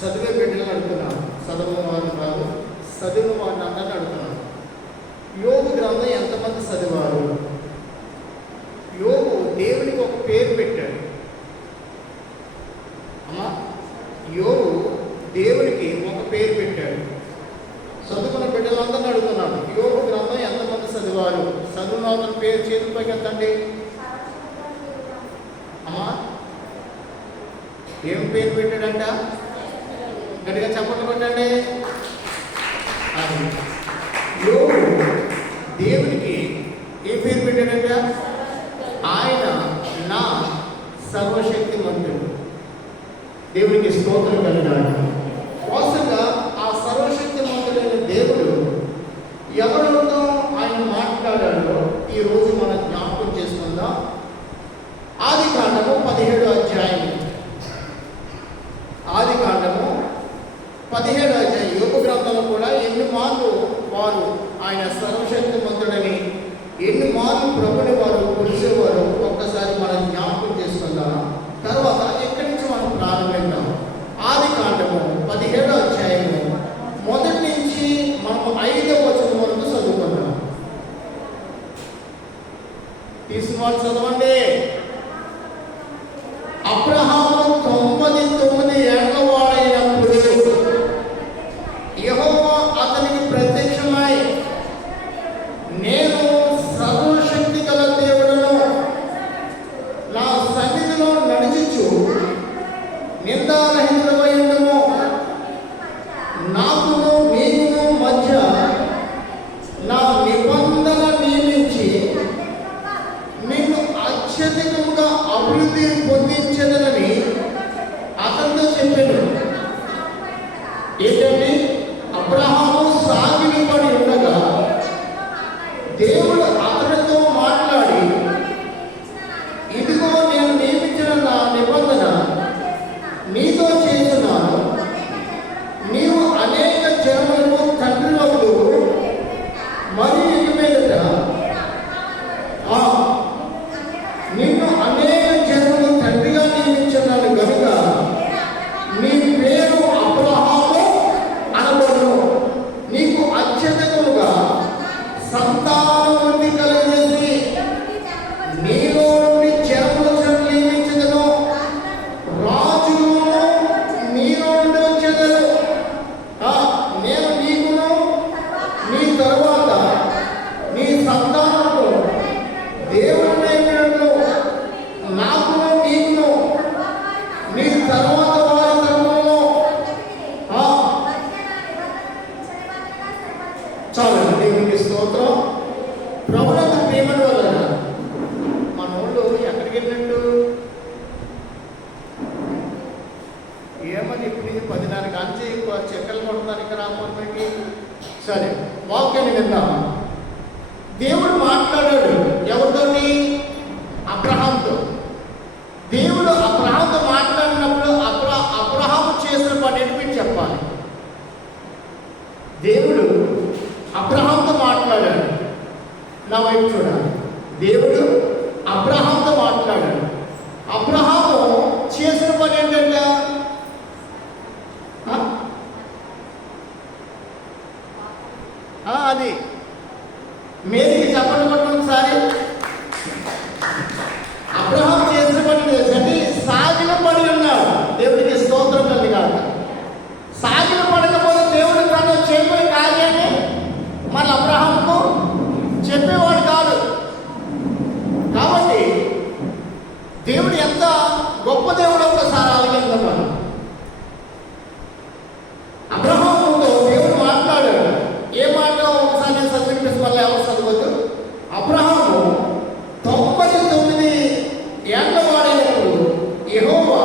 చదివే బిడ్డలను అడుగుతున్నాను, చదవని వారిని కాదు, చదివిన వారిని అందరిని అడుగుతున్నాను. యోబు గ్రంథం ఎంతమంది చదివారు? యోబు దేవునికి ఒక పేరు పెట్టాడు. అమ్మా, యోబు దేవునికి ఒక పేరు పెట్టాడు. చదువుకున్న బిడ్డలందరినీ అడుగుతున్నాడు, యోబు గ్రంథం ఎంతమంది చదివారు? చదువున అతని పేరు చేతులపైకి ఎత్తండి. అమ్మా, ఏం పేరు పెట్టాడంట? గట్టిగా చప్పట్లు కొట్టండి. యోబు దేవునికి ఏ పేరు పెట్టాడంట? ఆయన నా సర్వశక్తిమంతుడు. దేవునికి స్తోత్రం కలిగాడు. వాస్తవంగా ఆ సర్వశక్తిమంతుడైన దేవుడు ఎవరితో ఆయన మాట్లాడాడో ఈరోజు మనం జ్ఞాపకం చేసుకుందాం. ఆదికాండము 17వ అధ్యాయం. ఆదికాండము 17వ అధ్యాయం. యోబు గ్రంథంలో కూడా ఎన్ని మార్లు వారు ఆయన సర్వశక్తిమంతుడని, ఎన్ని మార్లు ప్రభుని వారు కొలిసేవారు ఒక్కసారి మనం జ్ఞాపకం చేసుకుందాం. తర్వాత ఎక్కడి నుంచి మనం ప్రారంభిద్దాం. ఆదికాండము 17వ అధ్యాయము మొదటి నుంచి మనము 5వ వచనం వరకు చదువుకుందాం. తీసుకున్న వాళ్ళు చదవండి. అబ్రహాము 99 ఏళ్ల వాడైనప్పుడు యెహోవా అతనికి ప్రత్యక్షమై, నేను సర్వశక్తి గల దేవుడను, నా సన్నిధిలో నడుచుచు నిందారహితుడవై ఉండుము, నాకును నీకును మధ్య నా నిబంధన నియమించి నిన్ను అత్యధికముగా అభివృద్ధి పొందించదనని అతనితో చెప్పాను. ఏంటంటే అబ్రహాము సాగిలపడి ఉండగా దేవుడు అతనితో మాట్లాడి, ఇదిగో నేను నియమించిన నా నిబంధన నీతో చేస్తున్నాను, నీవు అనేక జనములకు తండ్రివగు, మరియు ఇక మీదట నిన్ను అనేక జనములు తండ్రిగా నియమించున్నాను కనుక నీ పేరు అబ్రహాము అనబడును, నీకు అత్యధికముగా సంతానముని కలుగజేసి నీలో నుండి జనములను నియమించుదును, రాజులను నీలో నుండి వచ్చెదరు. నేను నీకును నీ తరువాత నీ సంతానమును దేవుడైనట్లు, నాకును నీకును నీ తరువాత వారి తరములను. చాలు, దేవునికి స్తోత్రం. ప్రభునందు ప్రేమల వల్ల మన ఊళ్ళో ఎక్కడికి వెళ్ళినట్టు? ఏమని ఇప్పుడు 10:30 కాంచి చెక్కలు కొడతానికి రామకి. సరే, వాక్యాన్ని విందాం. దేవుడు మాట్లాడాడు ఎవరితోని? అబ్రహాంతో. దేవుడు అబ్రహాంతో మాట్లాడినప్పుడు అబ్రహాము చేసిన పని ఏంటి మీరు చెప్పాలి. దేవుడు అబ్రహాంతో మాట్లాడాడు. నా వైపు చూడాలి. దేవుడు అబ్రహాంతో మాట్లాడాడు. అబ్రహాము చేసిన పని ఏంటంటే అది మీదికి చెప్పండి ఒకసారి. అబ్రహాం చేసిన పని ఏంటంటే సాగిల పడి ఉన్నాడు. దేవుడికి స్తోత్రం కలిగాడు. సాగిల పడకపోతే దేవుడు తను చేయబోయే కార్యాన్ని మళ్ళీ అబ్రహాంకు చెప్పేవాడు కాదు. కాబట్టి దేవుడు ఎంత గొప్ప దేవుడు ఒకసారి ఆలోచిద్దాం మనం. అబ్రహాముతో దేవుడు మాట్లాడాడు. ఏ మాట ఒకసారి నేను చదివించేసి మళ్ళీ ఎవరు చదవద్దు. అబ్రహాము 99 ఏళ్ల వాడైనప్పుడు యెహోవా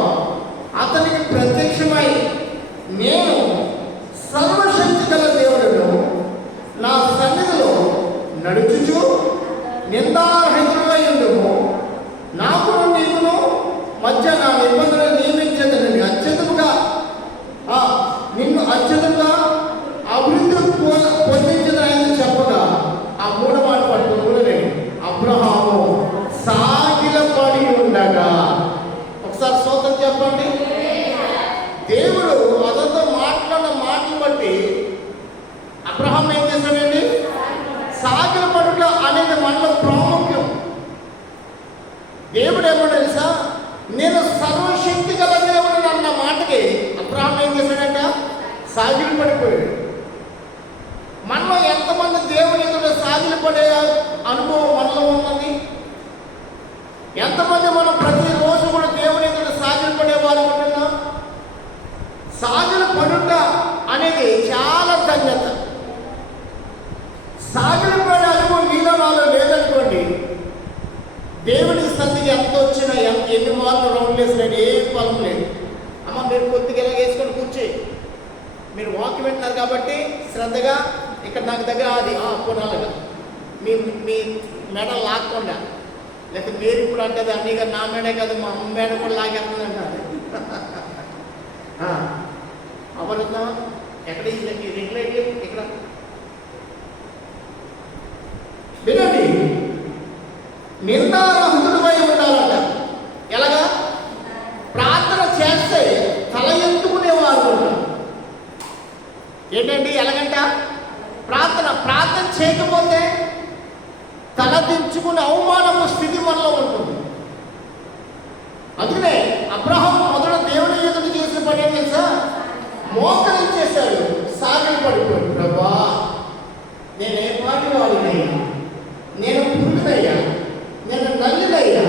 అతనికి ప్రత్యక్షమై, నేను సర్వశక్తి గల దేవుడను, నా సన్నిధిలో నడుచుచు నిందారహితుడై ఉండుము, నాకును నీకును మధ్య నా నిబంధన నియమించదని అత్యధికంగా నిన్ను అత్యధికంగా అభివృద్ధి పొందించదని చెప్పగా ఆ 3వ మాట పట్టుకుని అబ్రహాము సాగిలపడి ఉండగా, ఒకసారి స్తోత్రం చెప్పండి. దేవుడు అతను సాగిలి పడిపోయాడు. మనలో ఎంతమంది దేవుని ఎదుట సాగిలి పడే అనుభవం మనలో ఉన్నది? ఎంతమంది మనం ప్రతిరోజు కూడా దేవుని ఎదుట సాగిలి పడేవారు ఉంటున్నాం? సాగిలి పడుట అనేది చాలా ధన్యత. సాగిలి పడే అనుభవం నీలో నాలో లేదనుకోండి, దేవుని సన్నిధికి ఎంత వచ్చినా ఎన్ని మార్లు రౌండ్ వేసినా ఏం ఫలం లేదు. అమ్మ మీరు కొద్దిగా ఇలా వేసుకొని కూర్చోయి, మీరు వాక్యం వింటున్నారు కాబట్టి శ్రద్ధగా ఇక్కడ నాకు దగ్గర అది కొనాలిగా మీ మీ మెడ లాక్కుండా, లేకపోతే మీరు ఇప్పుడు అంటది అన్నీ కదా నా మేడే కాదు మా అమ్మ మేడ కూడా లాగేస్తుందంటారు. అవరుద్దామా ఎక్కడ రెగ్యులేటివ్ ఇక్కడ వినండి. నిందారహితుడివై ఉండాలంట. ఎలాగా? ప్రార్థన చేస్తే తల ఎత్తుకునేవారు ఉంటారు. ఏంటండి ఎలాగంట? ప్రార్థన చేయకపోతే తల దించుకునే అవమానము స్థితి మనలో ఉంటుంది. అందుకనే అబ్రహాం మొదట దేవుని ఎదుట చేసిన పని ఏం తెలుసా? మోకరించేశాడు, సాగిలి పడిపోయాడు. ప్రభా నేనే పాటి వాడినయ్యా, నేను పురుగునయ్యా, నేను నల్లినయ్యా,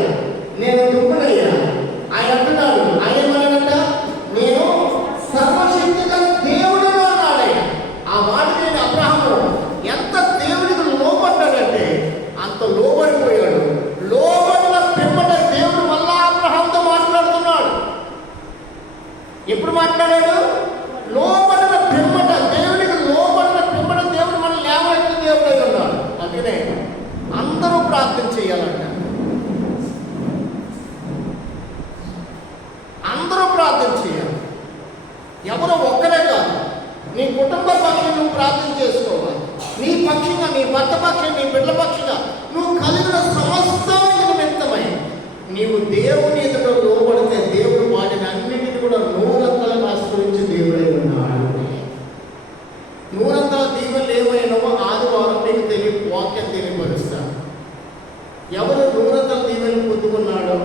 నేను దుమ్మునయ్యా. ఆయన అంటున్నాడు, ఆయన ఏమన్నాడంట? నేను సర్వశక్తి గల దేవుడిలో అన్నాడయ్యా. ఆ మాట నేను అబ్రహాము ఎంత దేవుడికి లోబడ్డాడంటే అంత లోబడిపోయాడు. లోబడిన పిమ్మట దేవుడు మళ్ళా అబ్రహాంతో మాట్లాడుతున్నాడు. ఎప్పుడు మాట్లాడాడు? లోబడిన పిమ్మట, దేవుడికి లోబడిన పిమ్మట దేవుడు మన లేవనెత్తిన దేవుడై ఉన్నాడు. అందుకనే అందరూ ప్రార్థన చేయాలంట. అందరూ ప్రార్థన చేయాలి. ఎవరో ఒక్కరే కాదు, నీ కుటుంబ పక్షం నువ్వు ప్రార్థన చేసుకోవాలి. నీ పక్షంగా, నీ భర్త పక్షం, నీ బిడ్డల పక్షంగా నువ్వు కలిగిన సమస్తానికి నిమిత్తమై నీవు దేవుని ఎదుట లోబడితే దేవుడు వాటిని అన్నిటిని కూడా నూరంతలుగా ఆశ్రయించి దేవుడై ఉన్నాడు. నూరంతల దీవెనలు ఏమైనావో ఆదివారం నీకు వాక్యం తెలియపరుస్తాను. ఎవరు నూరంతల దీవెనలు పొందుకున్నాడో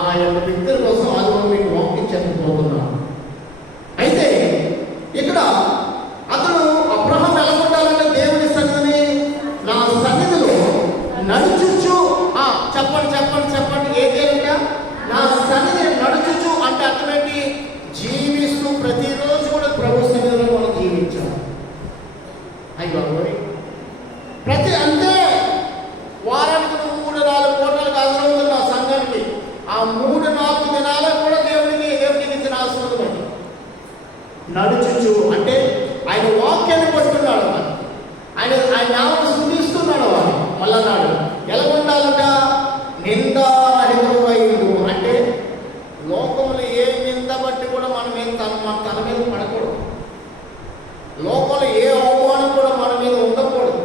ఆ యొక్క వ్యక్తుల కోసం ఆదివారం మీకు వాక్యం చెప్పబోతున్నాను. అయితే ఇక్కడ అతను అబ్రహాం ఎలా ఉండాలంటే దేవుని సన్నిధిని, నా సన్నిధిలో నడుచుచు, చెప్పండి ఏది అంటే నా సన్నిధిని నడుచుచు అంటే అర్థమేంటి? జీవిస్తూ ప్రతిరోజు కూడా ప్రభు సన్నిధిలో మనం జీవించాలి. అయ్యో ప్రతి అంతే వారానికి 3-4 కోట్లకు హాజరవుతున్నా సంఘానికి. ఆ 3-4 దినాలకు కూడా దేవునికి ఇచ్చిన ఆశీర్వాదం. నడుచుచు అంటే ఆయన వాక్యాన్ని పట్టుకున్నాడు, ఆయన నామను స్థుతిస్తున్నాడు. మళ్ళా నాడు ఎలా ఉండాలంట? నిందారహితుడై ఉండు అంటే లోకంలో ఏ నింద బట్టి కూడా మన తల మీద పడకూడదు. లోకంలో ఏ అవమానం కూడా మన మీద ఉండకూడదు.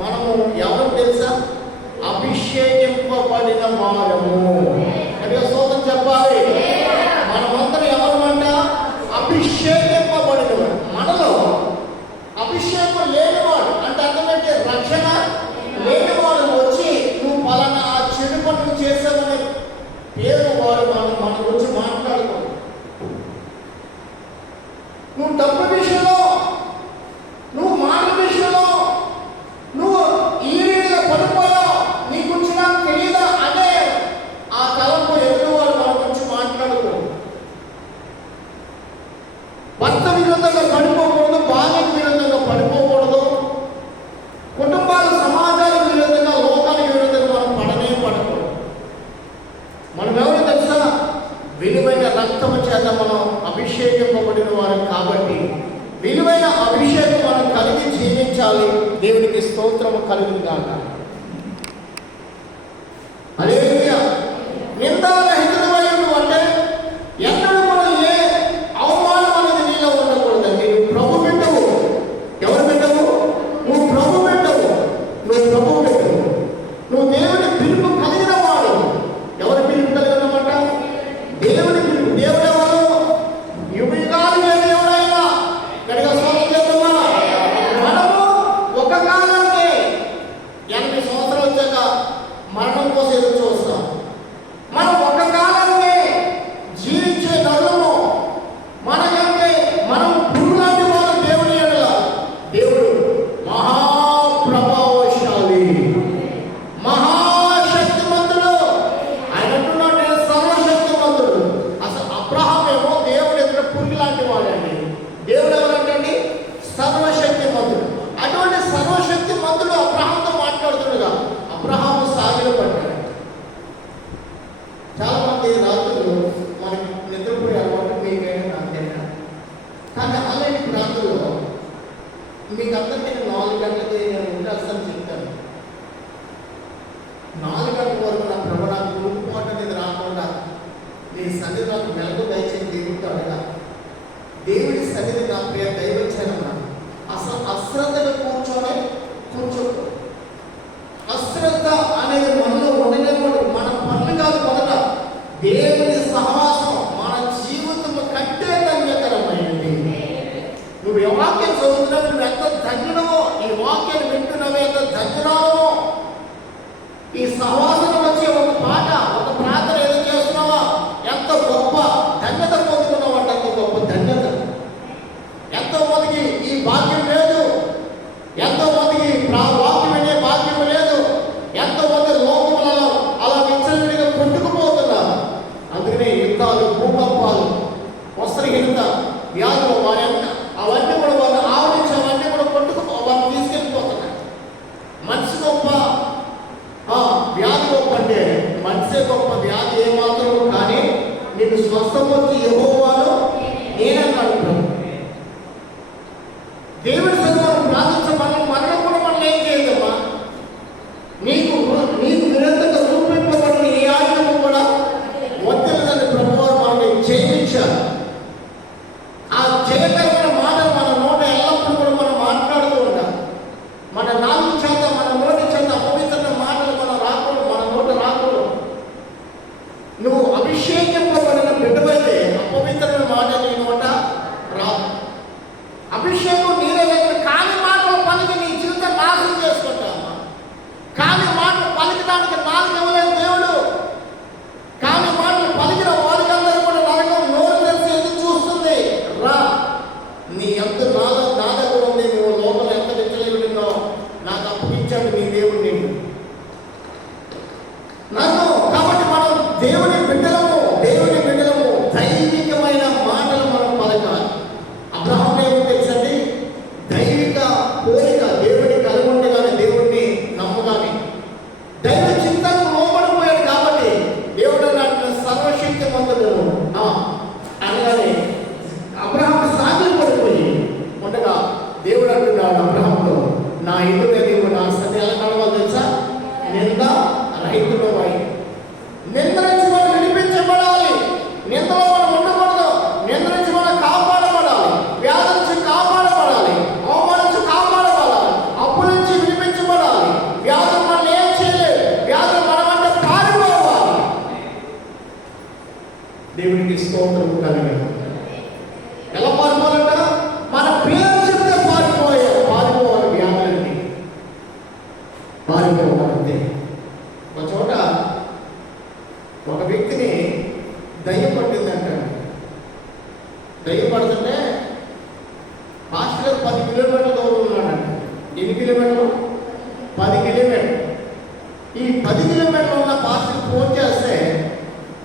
మనము ఎవరు తెలుసా? అభిషేకింపబడిన వారము. అంటే స్తోత్రం చెప్పాలి. మనమందరం ఎవరమంట? అభిషేకింపబడిన వాడు. మనలో అభిషేకం లేనివాడు అంటే అర్థమైతే రక్షణ లేనివాడు వచ్చి నువ్వు పలానా ఆ చెడు పనులు చేసావని పేరు వాడు మన గురించి మాట్లాడుకోడు. నువ్వు డబ్బు విషయంలో, నువ్వు మాట విషయంలో నువ్వు ఈ రీతిగా పడిపోయావు, నీ గురించి నాకు తెలియదా అనే ఆ తలంపు ఎదురు వాడు మన గురించి మాట్లాడుకో. భర్త విరుద్ధంగా పడిపోకూడదు, భార్యకు విరుద్ధంగా పడిపోకూడదు, కుటుంబాల సమాజాలకు విరుద్ధంగా, లోకానికి విరుద్ధంగా మనం పడకూడదు. మనం ఎవరు తెలుసా? విలువైన రక్తము చేత మనం అభిషేకింపబడిన వారం కాబట్టి విలువైన అభిషేకం మనం కలిగి జీవించాలి. దేవునికి స్తోత్రము కలుగును గాక. హల్లెలూయా. నిందారహితుడై ఉండు అంటే ఎన్నడూ మనం ఏ అవమానం అనేది నీలో ఉండకూడదండి. నువ్వు ప్రభు బిడ్డవు. ఎవరు బిడ్డవు? నువ్వు ప్రభు బిడ్డవు. నువ్వు దేవుని పిలుపు కలిగిన వాడు. ఎవరి పిలుపు కలిగినమాట? దేవుని పిలుపు. దేవుడు ఎవరు? యుగాలు దేవుడైనా కనుక మనము ఒక కాలానికి మీకు అందరికీ 4 గంటలకి నేను ఉండాల్సిందని చెప్తాను. 4 గంటల వరకు నా ప్రభు నాకు ఊరుకోవటం అనేది రాకుండా నీ సన్నిధి నాకు మెలకు దయచేసి దేవుడితో అడగా. దేవుడి సన్నిధి నా ప్రియ దైవచనమా అశ్రద్ధగా కూర్చోకు. అశ్రద్ధ అనేది మనలో ఉండలేమడు. మన పనులు కాదు, మొదట దేవుని సహవాసం మన జీవితం కంటే ధన్యకరమైనది. నువ్వు ఈ వాక్యం చదువుతున్నావు, నువ్వు ఎంత ధన్యుడవో, ఈ వాక్యాన్ని వింటున్నావు ఎంత ధన్యురావో. ఈ సహవాసం వచ్చి ఒక పాట, ఒక ప్రార్థన ఏదో చేస్తున్నావా, ఎంత గొప్ప ధన్యత పొందుకున్నావు అంటే అంత గొప్ప ధన్యత. ఎంతో మందికి ఈ భాగ్యం లేదు, ఎంతో మందికి వాక్యం అనే భాగ్యం లేదు, ఎంతో మంది లోకములలో అలా విచ్చలవిడిగా కొట్టుకుపోతున్నారు. అందుకనే యుద్ధాలు, భూకంపాలు, వస్త్రహీనత, వ్యాధులు అవన్నీ కూడా వాళ్ళు ఆవరించి అవన్నీ కూడా వాళ్ళు తీసుకెళ్ళిపోతున్నారు. మనిషి గొప్ప, వ్యాధి గొప్ప అంటే మనిషే గొప్ప. వ్యాధి ఏమాత్రం కానీ నేను స్వస్థపరిచి యెహోవాను నేనన్నాడు ప్రభు. దేవుడి సన్నిధిలో ప్రార్థించమని మరణం కూడా మనం ఏం చేయదమ్మా. నీకు నిరంతరంగా రూపింపబడిన ఏ ఆయుధము కూడా వద్దలని ప్రభువారు మనల్ని జయించారు. ఆ జయకరమైన మాటలు మన నోట ఎల్లప్పుడూ కూడా మనం మాట్లాడుతూ ఉంటాం. మన నాలుగు చేత, మన నోటి చేత అపవిత్రమైన మాటలు మన నోట రాకూడదు. నువ్వు అభిషేకింపబడిన బిడ్డవైతే అపవిత్రమైన మాట నీ నోట రాదు. అభిషేకం నీలో లేకుండా కాని మాటలు పలికి నీ జీవితం నాశనం చేసుకుంటావా? కాని మాటలు పలికడానికి నాలుగు ఇవ్వలేదు దేవుడు. కాని మాటలు పలికిన వారికందరూ కూడా నరకం నోరు తెరిచి ఎదురు చూస్తుంది. రా, నీ ఎంత నా దగ్గర ఉంది, నువ్వు లోపల ఎంత విచ్చలేవిడినో నాకు అప్పగించాడు నీ దేవుడు నిన్ను. కాబట్టి మనం దేవుని బిడ్డలము దైవికమైన మాటలు మనం పలకాలి. అబ్రహాం ఏమో తెలుసండి, దైవిక కోరిక దేవుడిని కలుగుండగానే దేవుడిని నమ్మగానే దైవ చింతకు లోపడిపోయాడు. కాబట్టి దేవుడు నాటిన సర్వశక్తిమంతుడు అనగానే అబ్రహాం సాగిలి పడిపోయి ఉండగా దేవుడు అంటున్నాడు అబ్రహాంతో, నా ఎదుట నీవు నా సన్ని ఎలా కలవాలి తెలుసా? నింద రహితుడు అయి నింద నుంచి మనం విడిపించబడాలి. నిందలో మనం ఉండకూడదు. నింద నుంచి మనం కాపాడబడాలి. వ్యాధి నుంచి కాపాడబడాలి. అవమానం నుంచి కాపాడబడాలి. అప్పు నుంచి విడిపించబడాలి. వ్యాధి మనం ఏం చేయలేదు. వ్యాధి మనం అంటే పారిపోవాలి. దేవుడికి స్తోత్రం కలిగారు. ఎలా పారిపోవాలంట? మన పేరు చెప్తే పారిపోవాలి. వ్యాధులన్నీ పారిపోవాలంటే. ఒక చోట ఒక వ్యక్తిని దయ్యం పట్టిందంటాడు. దయ్యం పడుతుంటే మాస్టర్ గారు 10 కిలోమీటర్ల దూరం ఉన్నాడంట. ఎన్ని కిలోమీటర్లు? 10 కిలోమీటర్లు. ఈ 10 కిలోమీటర్లు ఉన్న పాస్టర్ ఫోన్ చేస్తే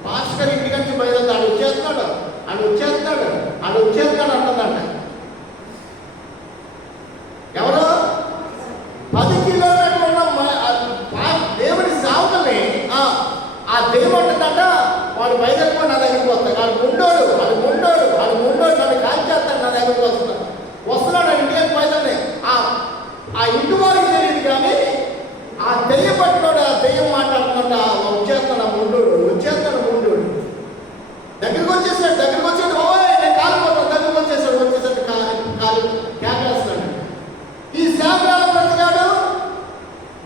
పాస్టర్ గారు ఇంటి నుంచి బయలుదేరి ఆడు వచ్చేస్తాడు అంటుందంట. ఎవరు? 10 కిలోమీటర్లు ఉన్న దేవుడి సావుకల్ని ఆ దేవుడు అంటుందంట, వాడు బయలుదేరిపోయి నా దగ్గరికి వస్తాడు. వాడు ముండోడు నన్ను కాల్చేస్తాడు, నా దగ్గరికి వస్తున్నాడు ఇంటికి బయలుదేరి. ఆ ఇంటి వారికి తెలియదు కానీ ఆ దెయ్యం పట్టినోడు, ఆ దెయ్యం మాట్లాడుతుందంట, వచ్చేస్తాడు ముండోడు దగ్గరికి వచ్చేసాడు. ఓయ్ నేను కాలిపోతాను. దగ్గరికి వచ్చేసాడు కాలు క్యాపేస్తున్నాడు. ఈ శాపరాలు బ్రతికాడు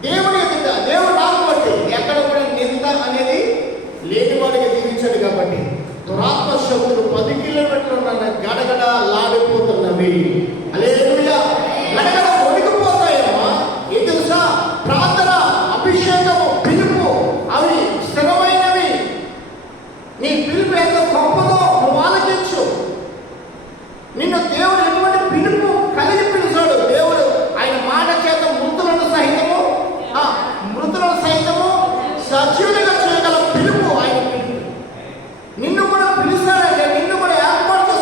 దేవుడు ఎదుట. దేవుడు నాకు బట్టి ఎక్కడ కూడా నింద అనేది లేనివాడిగా జీవించాడు. కాబట్టి దురాత్మ శక్తులు 10 కిలోమీటర్లు గడగడ లాడిపోతున్నవి. హల్లెలూయా. గడగడ ఒడిగిపోతాయమ్మా. ఏం తెలుసా? ప్రార్థన, అభిషేకము, పిలుపు అవి స్థిరమైనవి. నీ పిలుపు ఎంత గొప్పదో నువ్వు ఆలోచించు. నిన్ను దేవుడు ఎటువంటి పిలుపు కలిగి పిలిచాడు. దేవుడు ఆయన మాట చేత మృతులను సైతము సజీవులుగా చేయగల పిలుపు ఆయన పిలుపు. నిన్ను కూడా పిలుస్తాడంటే, నిన్ను కూడా ఏర్పాటు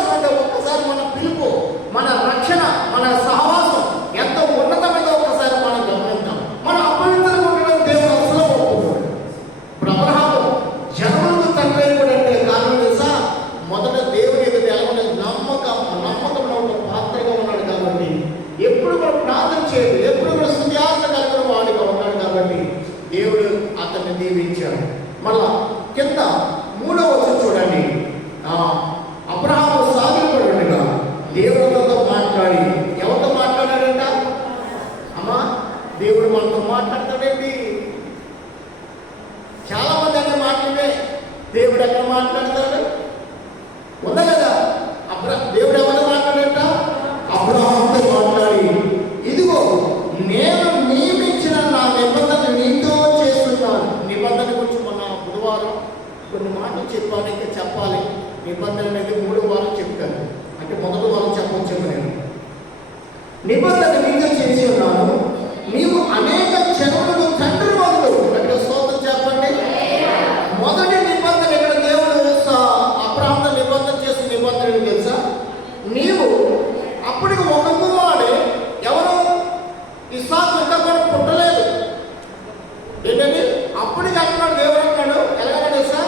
నిబంధన అనేది 3వ వారం చెప్తాను. అంటే మొదటి వారం చెప్పొచ్చు నేను. నిబంధన నీతో చేసి ఉన్నాను, నీవు అనేక జనములను తండ్రి వద్దు. అంటే స్తోత్రం చెప్పండి. మొదటి నిబంధన ఇక్కడ దేవుడు అబ్రహాముతో నిబంధన చేసిన నిబంధన తెలుసా? నీవు అప్పటికి ఒక కుమారుడే, ఎవరు? ఇస్సాకు ఇంకా కూడా పుట్టలేదు. ఏంటంటే అప్పటికి అంటున్నాడు దేవుడు, అంటున్నాడు ఎలాగైనా తెలుసా?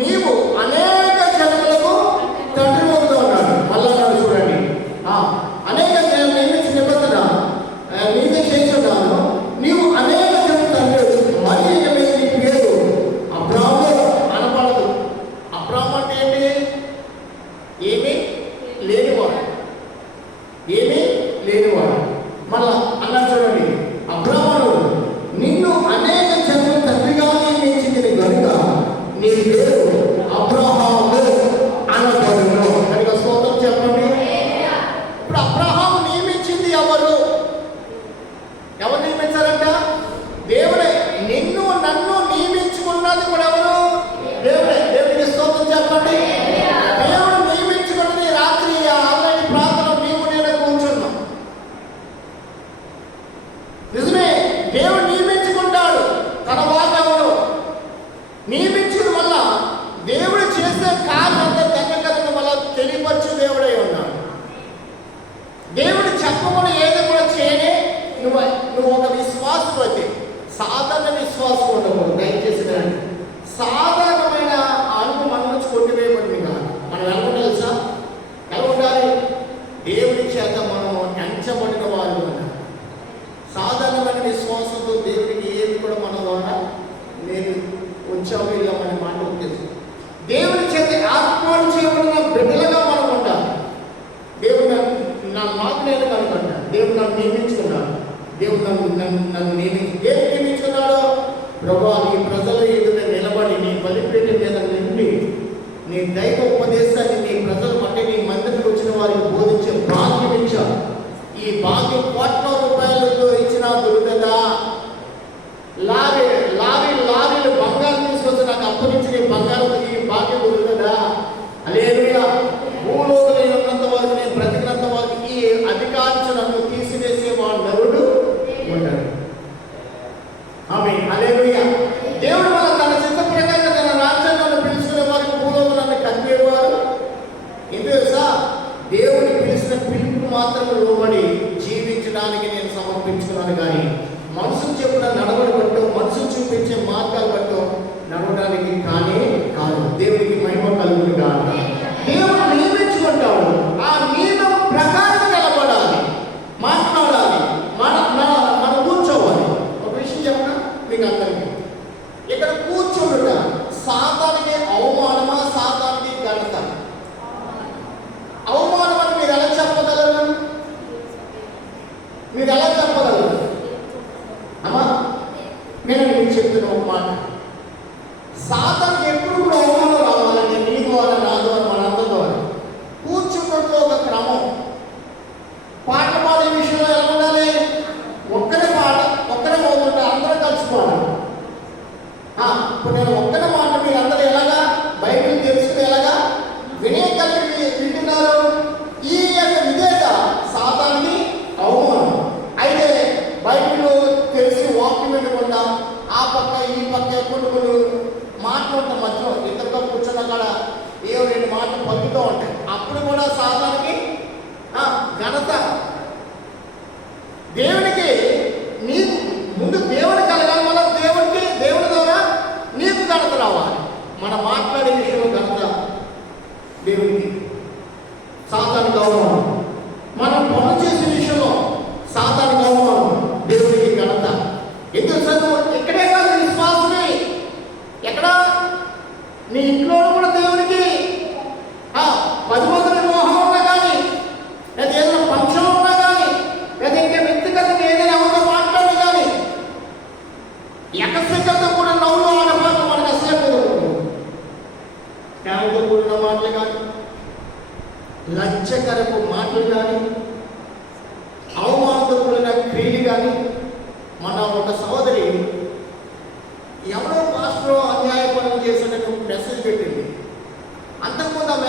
నీవు అనేక జనములకు తండ్రి వద్దు అన్నాడు. మళ్ళా చూడండి, అనేక నియమించిన నిబంధన నీతో చేసి ఉన్నాను, నీవు అనేక జనుల తండ్రి. మరి ఇక మీద నీ పేరు అబ్రాహాము అనబడదు. అబ్రాహాము అంటే ఏంటి? ఏమీ లేనివాడు, ఏమీ లేనివాడు. మళ్ళా అన్నా చూడండి, అబ్రాహాము నిన్ను అనేక జనుల తండ్రిగా నియమించింది కనుక నీ పేరు అబ్రాహాము అనబడును. కనుక స్తోత్రం చెప్పండి. ఇప్పుడు అబ్రహాము నియమించింది ఎవరు? ఎవరు నియమించారంట? దేవుడే. నిన్ను నన్ను నియమించుకున్నది కూడా ఎవరు? దేవుడే. దేవుడికి స్తోత్రం చెప్పండి. దేవుడు నియమించుకున్నది. రాత్రి ఆల్రెడీ ప్రార్థన నీవు నేను కూర్చున్నాం. నిజమే, దేవుడు నియమించుకుంటాడు తన వాగ్దానంలో. నియమించిన వల్ల దేవుడు చేసే కార్యం అంతా దగ్గర వల్ల తెలియపరిచే దేవుడై ఉన్నాడు. దేవుడు చెప్పకుండా ఏదో కూడా చేయనే నువ్వు ఒక విశ్వాసం అయితే, సాధారణ విశ్వాసం ఉండకూడదు. దయచేసి సాధారణమైన అనుభవం మన నుంచి కొట్టివేయబడింది కాదు. మనం ఎలా తెలుసా? ఎలా ఉండాలి? దేవుడి చేత మనం ఎంచబడిన వాళ్ళు ఉన్నారు. సాధారణమైన విశ్వాసంతో దేవుడికి ఏమి కూడా మన ద్వారా నేను ఉంచాము వెళ్ళామనే మాట తెలుసు. దేవుడి చేత ఆత్మలు చేయబడిన బిడ్డలుగా మనం ఉండాలి. దేవుడు నా మాట నేను కనుకుంటా. దేవుడు నన్ను నియమించుకున్నాడు. దేవుడు నన్ను నియమించుకున్నాడు. ప్రభువా, నీ ప్రజల ఎదుట నిలబడి నీ బలిపీఠం మీద నిండి నీ దైవ ఉపదేశాన్ని నీ ప్రజలు అంటే నీ మందికి వచ్చిన వారికి బోధించే భాగ్యం ఇచ్చావు. ఈ భాగ్యం కోట్ల రూపాయలతో ఇచ్చినా దొరుకుతుందా? లారీలు బంగారం తీసుకొచ్చి నాకు అప్పగించిన ఈ బంగారం ఈ భాగ్యం దొరుకుతుందా? హల్లెలూయా. భూలోకంలో ఉన్నంత వరకు, నేను బ్రతికినంత వరకు ఈ అధికారించి నన్ను తీసివేసే వాడు నరుడు ఉంటాడు. ఆమేన్. హల్లెలూయా. దేవుడు మన తన చిత్త ప్రకారంగా తన రాజ్యాన్ని పిలుచుకునే వారికి భూలోకంలో నన్ను కనిపేవారు. ఎందుకు? దేవుని పిలిచిన పిలుపు మాత్రం లోబడి జీవించడానికి నేను సమర్పించుకున్నాను. కానీ మనసు చెప్పిన నడవడి బట్టో, మనసు చూపించే మార్గాలు బట్టో నడవడానికి కానీ కాదు. దేవునికి మహిమ కలుగును కాదు. దేవుడు నియమించుకుంటాడు. ఆ నియమం ప్రకారం నిలబడాలి, మాట్లాడాలి, మనం కూర్చోవాలి. ఒక విషయం చెప్పిన మీకు అందరికీ, ఇక్కడ కూర్చోడుట సాతానికి అవమానమా, సాతానికి ఘనత? అవమానం అని మీరు ఎలా చెప్పగలరు? మీరు ఎలా చెప్పగలరు అమ్మా? నేను మీకు చెప్తున్న ఒక మాట, సాతానికి ఎప్పుడు కూడా అవమానం రావాలంటే నీ ద్వారా, నా ద్వారా, మనందరి ద్వారా. కూర్చున్నట్టు ఒక క్రమం. పాట పాడే విషయంలో ఎలా ఉండాలి? ఒక్కడే మోతుంటే అందరూ కలిసిపోవాలి. ఇప్పుడు నేను ఒక్కడే మాట మీరు అందరూ ఎలాగా బైబిల్ తెలుసుకుని ఎలాగా వినేయగలిగి వింటున్నారు. ఈ యొక్క విధేయత సాతానికి అవమానం. అయితే బైబిల్ తెలిసి వాక్యం వినకుండా ఆ పక్క ఈ పక్క కొన్ని మాట్లాడటం మధ్యలో ఇద్దరితో కూర్చున్న కాడ ఏవో 2 మాటలు పలుకుతూ ఉంటాయి. అప్పుడు కూడా సాతానికి ఘనత. దేవునికి నీకు ముందు దేవుని కలగాలి, మళ్ళీ దేవుని ద్వారా నీకు ఘనత రావాలి. మనం మాట్లాడే విషయంలో ఘనత దేవునికి, సాతానికి అవమానం. మనం పనులు చేసే విషయంలో సాతానికి అవమానం, దేవునికి ఘనత. ఎందుకు చదువు ఇక్కడే కాదు, విశ్వాసమే ఎక్కడ నీ ఇంట్లో కూడా దేవునికి 10 మంది మోహం ఉన్నా కానీ, లేదా ఏదైనా ఫంక్షన్ ఉన్నా కానీ, లేదా ఇంకా వ్యక్తిగతంగా ఏదైనా ఎవరితో మాట్లాడి కానీ ఎకసెక్కతో కూడా నవ్వులు ఆడపాటు మనకు అసలే కుదరదు. ప్రేమతో కూడిన మాటలు కానీ, లజ్జకరపు మాటలు కానీ, అవమానంతో కూడిన క్రియలు కానీ. మన ఒక సహోదరి ఎవరో పాస్టర్ అన్యాయ పనులు చేసినట్టు మెసేజ్ పెట్టింది. అంతకుముందు ఆమె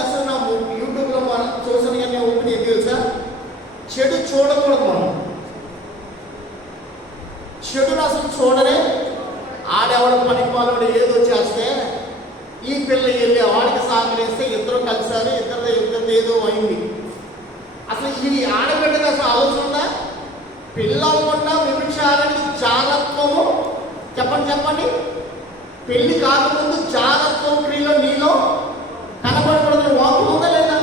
లేకపోతే ఏదో అయింది. అసలు ఇది ఆడబిడ్డకి అసలు ఆలోచన ఉందా? పిల్లవకుండా వ్యభిచారానికి జాగ్రత్తము చెప్పండి. పెళ్లి కాకముందు జాగ్రత్తం క్రియలో నీలో కనబడకూడదని వాక్యం ఉందా లేదా?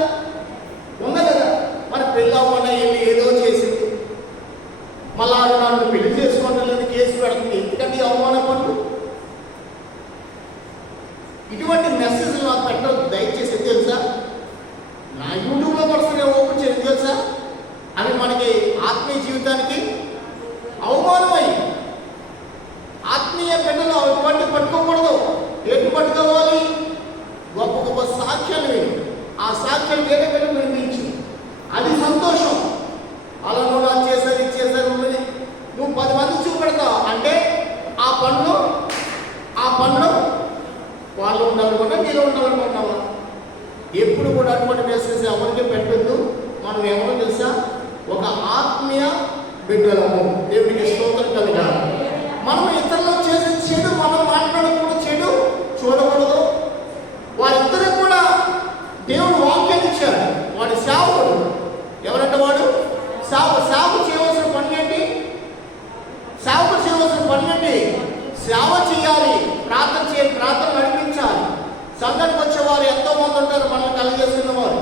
మరి పెళ్ళి అవ్వకుండా వెళ్ళి ఏదో చేసింది, మళ్ళా నన్ను పెళ్లి చేసుకోవడం లేదు కేసు పెడుతుంది. ఎందుకంటే అవమాన పనులు. ఇటువంటి మెసేజ్లు నాకు పెట్టదు దయచేసి. తెలుసా, నా యూట్యూబ్లో పడుతున్న ఓపెన్ చేసి తెలుసా, అవి మనకి ఆత్మీయ జీవితానికి అవమానమై ఆత్మీయ బిడ్డలు అటువంటి పట్టుకోకూడదు. ఎటు పట్టుకోవాలి? గొప్ప గొప్ప సాక్ష్యాలు విని ఆ సాక్ష్యాలు వేరే బిడ్డ వినిపించు, అది సంతోషం. అలా నువ్వు అది చేశారు ఇది చేశారు నువ్వు 10 మంది చూపెడతావు అంటే ఆ పనులు వాళ్ళు ఉండాలనుకున్నా మీరు ఉండాలనుకుంటున్నావా? ఎప్పుడు కూడా అటువంటి మెసేజ్ ఎవరికి పెట్టద్దు. మనం ఎవరో తెలుసా, ఒక ఆత్మీయ బిడ్డలము. దేవుడికి స్తోత్రం కలగాలి. మనం ఇతరులు చేసే చెడు మనం మాట్లాడకూడదు, చెడు చూడకూడదు. వారిద్దరికి కూడా దేవుడు వాక్యాన్ని ఇచ్చాడు. వాడి సేవకుడు ఎవరంటే వాడు సేవకు చేయవలసిన పని ఏంటి? సేవకు చేయవలసిన పని ఏంటి? సేవ చేయాలి, ప్రార్థన నడిపించాలి. సంఘానికి వచ్చేవారు ఎంతో మంది ఉంటారు, మనల్ని కలిగేస్తున్న వారు.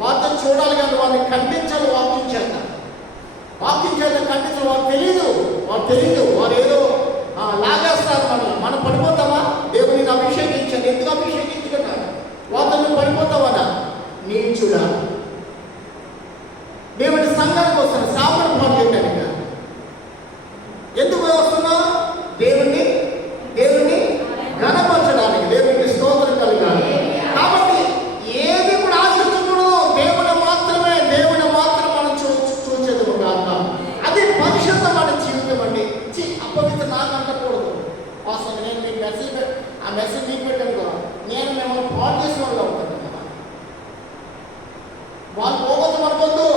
వారితో చూడాలి కానీ వారిని ఖండించాలి. వాక్యం చేత ఖండించాలి. వారు తెలియదు వారు ఏదో లాగేస్తారు మనం పడిపోతామా? దేవుడిని అభిషేకించాను. ఎందుకు అభిషేకించుకున్నాను? వారితో పడిపోతావనా? నీచుడా, దేవుడి సంఘానికి వస్తున్నా సాగుని బాగు చేయడానికి. ఎందుకు వస్తున్నా? దేవుణ్ణి ఘనపరచడానికి. దేవునికి స్తోత్రం కలగాలి. కాబట్టి ఏది కూడా ఆశించకూడదు. దేవుని మాత్రం మనం చూసేది కాక అది పరిశుద్ధమైన జీవితం అండి. అపవిత్ర నాకు అంటకూడదు. అసలు నేను మీకు మెసేజ్ మీకు పెట్టాను, నేను మిమ్మల్ని పాడు చేసిన వాళ్ళు అవుతాను. వాళ్ళు పోగొద్దు మనకొద్దు.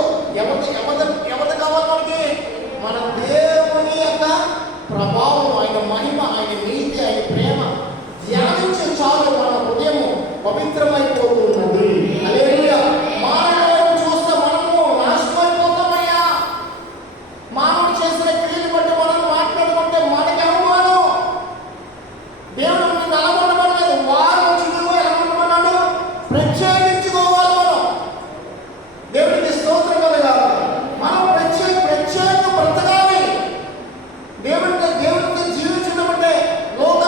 ఎవరిది కావాలి మనకి? మన దేవుని యొక్క ప్రభావం, ఆయన మహిమ, ఆయన నీతి, ఆయన ప్రేమ ధ్యానించే చాలు మన హృదయం పవిత్రమైపోతున్నది. హల్లెలూయా. మానవులను చూస్తే మనము నాశనమైపోతామయ్యా. మానవుడు చేసిన క్రియలు బట్టి మనం మాట్లాడుకుంటే మనకి అవమానం. దేవుడు నీకు ఎలా ఉండమన్నాడు? వారు చూడు ఎలా ఉండమన్నాడు? ప్రత్యేకించుకోవాలి. మనం దేవుడికి స్తోత్రం కలగాలి. మనం ప్రత్యేక బ్రతకాలి. దేవుడితో జీవించడం అంటే లోక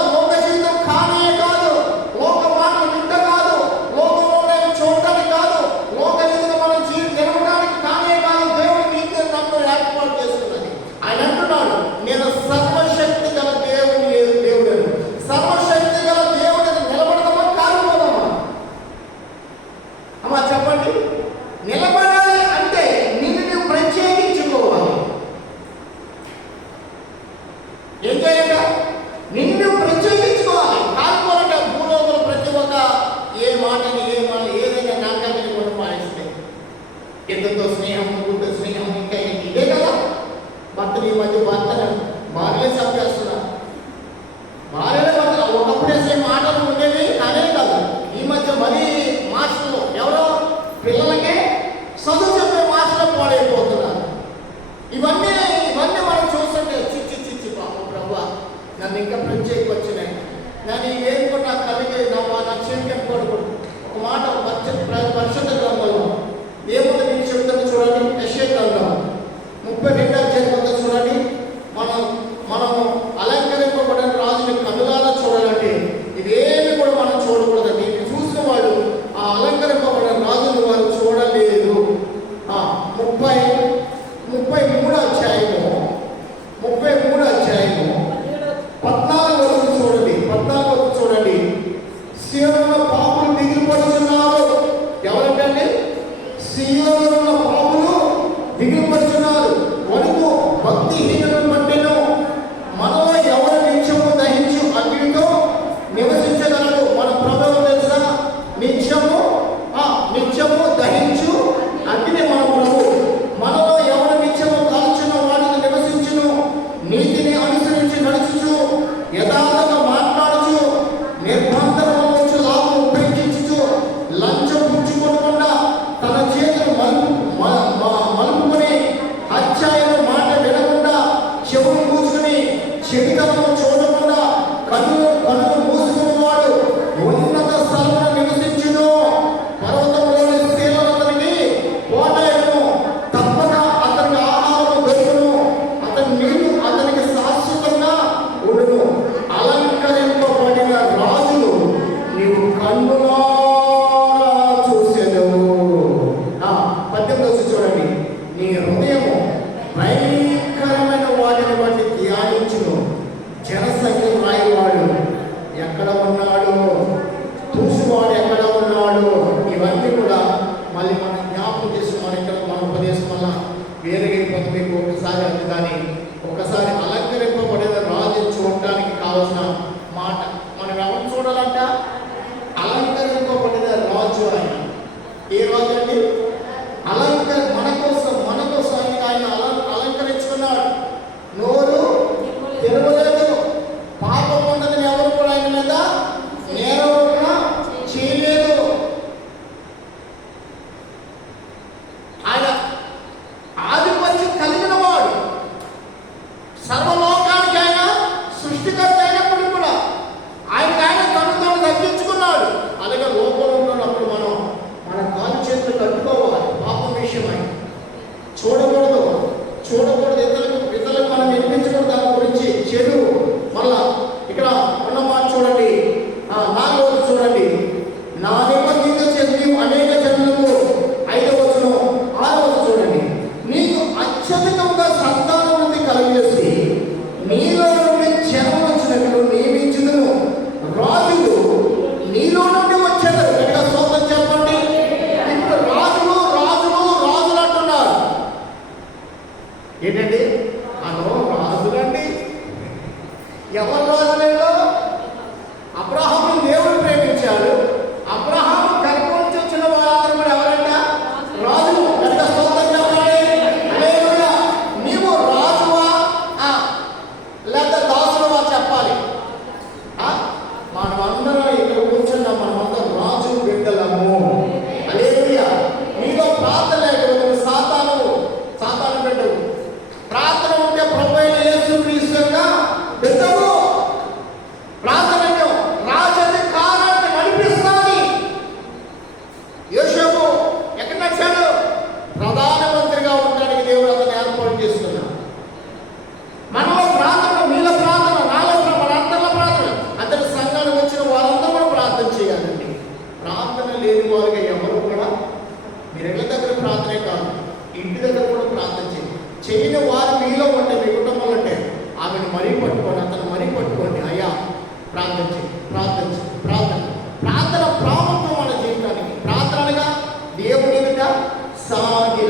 జీవితం కానే కాదు. లోక మాటలు వింట కాదు. లోకంలో చూడటానికి కాదు. లోక రీతిగా మనం గెలవడానికి కానే కాదు. దేవుడి నీతి నన్ను ఏర్పాటు చేస్తున్నది. ఆయన అంటున్నాడు, నేను సర్వశక్తి గల దేవుడు. సర్వశక్తి గల దేవుడు నిలబడదామా కాలిపోదామా? అమ్మా చెప్పండి. నిలబడాలి అంటే నిన్ను ప్రత్యేకించుకోవాలి. ఏం చేయాలంట? నిన్ను ప్రత్యేకించుకోవాలి. కాకపోతే భూలోకంలో ప్రతి ఒక్క ఏ మాటని ఏదైనా నాటకాన్ని కూడా పాటిస్తే ఎంతతో స్నేహం, గుడ్డ స్నేహం, ఇంకా ఇదే కదా. భర్తలు ఈ మధ్య భార్యలే చంపేస్తున్నారు. ఒకప్పుడే సేమ్ మాటలు ఉండేవి అనే కాదు. ఈ మధ్య మరీ మాటలు ఎవరో పిల్లలకే చదువు చెప్పే మాటలు పాడైపోతున్నారు. ఇవన్నీ మనం చూస్తుంటే చిచ్చి పాపం ప్రభా నన్ను ఇంకా ప్రత్యేక వచ్చినాయి. నన్ను ఏం కూడా నాకు కలిగి నా చెవికి పడుకోడు. ఒక మాట పరిశుద్ధ గ్రంథంలో ఏముంది నేను చెప్తాను చూడండి. యెషయా గ్రంథం 32వ అధ్యాయం చూడండి. మనం అలంకరింపబడిన రాజుని కనులారా చూడాలంటే ఇవేమి కూడా మనం చూడకూడదు. దీన్ని చూసిన వాళ్ళు ఆ అలంకరింపబడిన రాజుని వారు చూడలేదు. 33వ అధ్యాయము 14వ చూడండి. సీయోనులో పాపులు మిగిలిపోతున్నారు. ఎవరంటే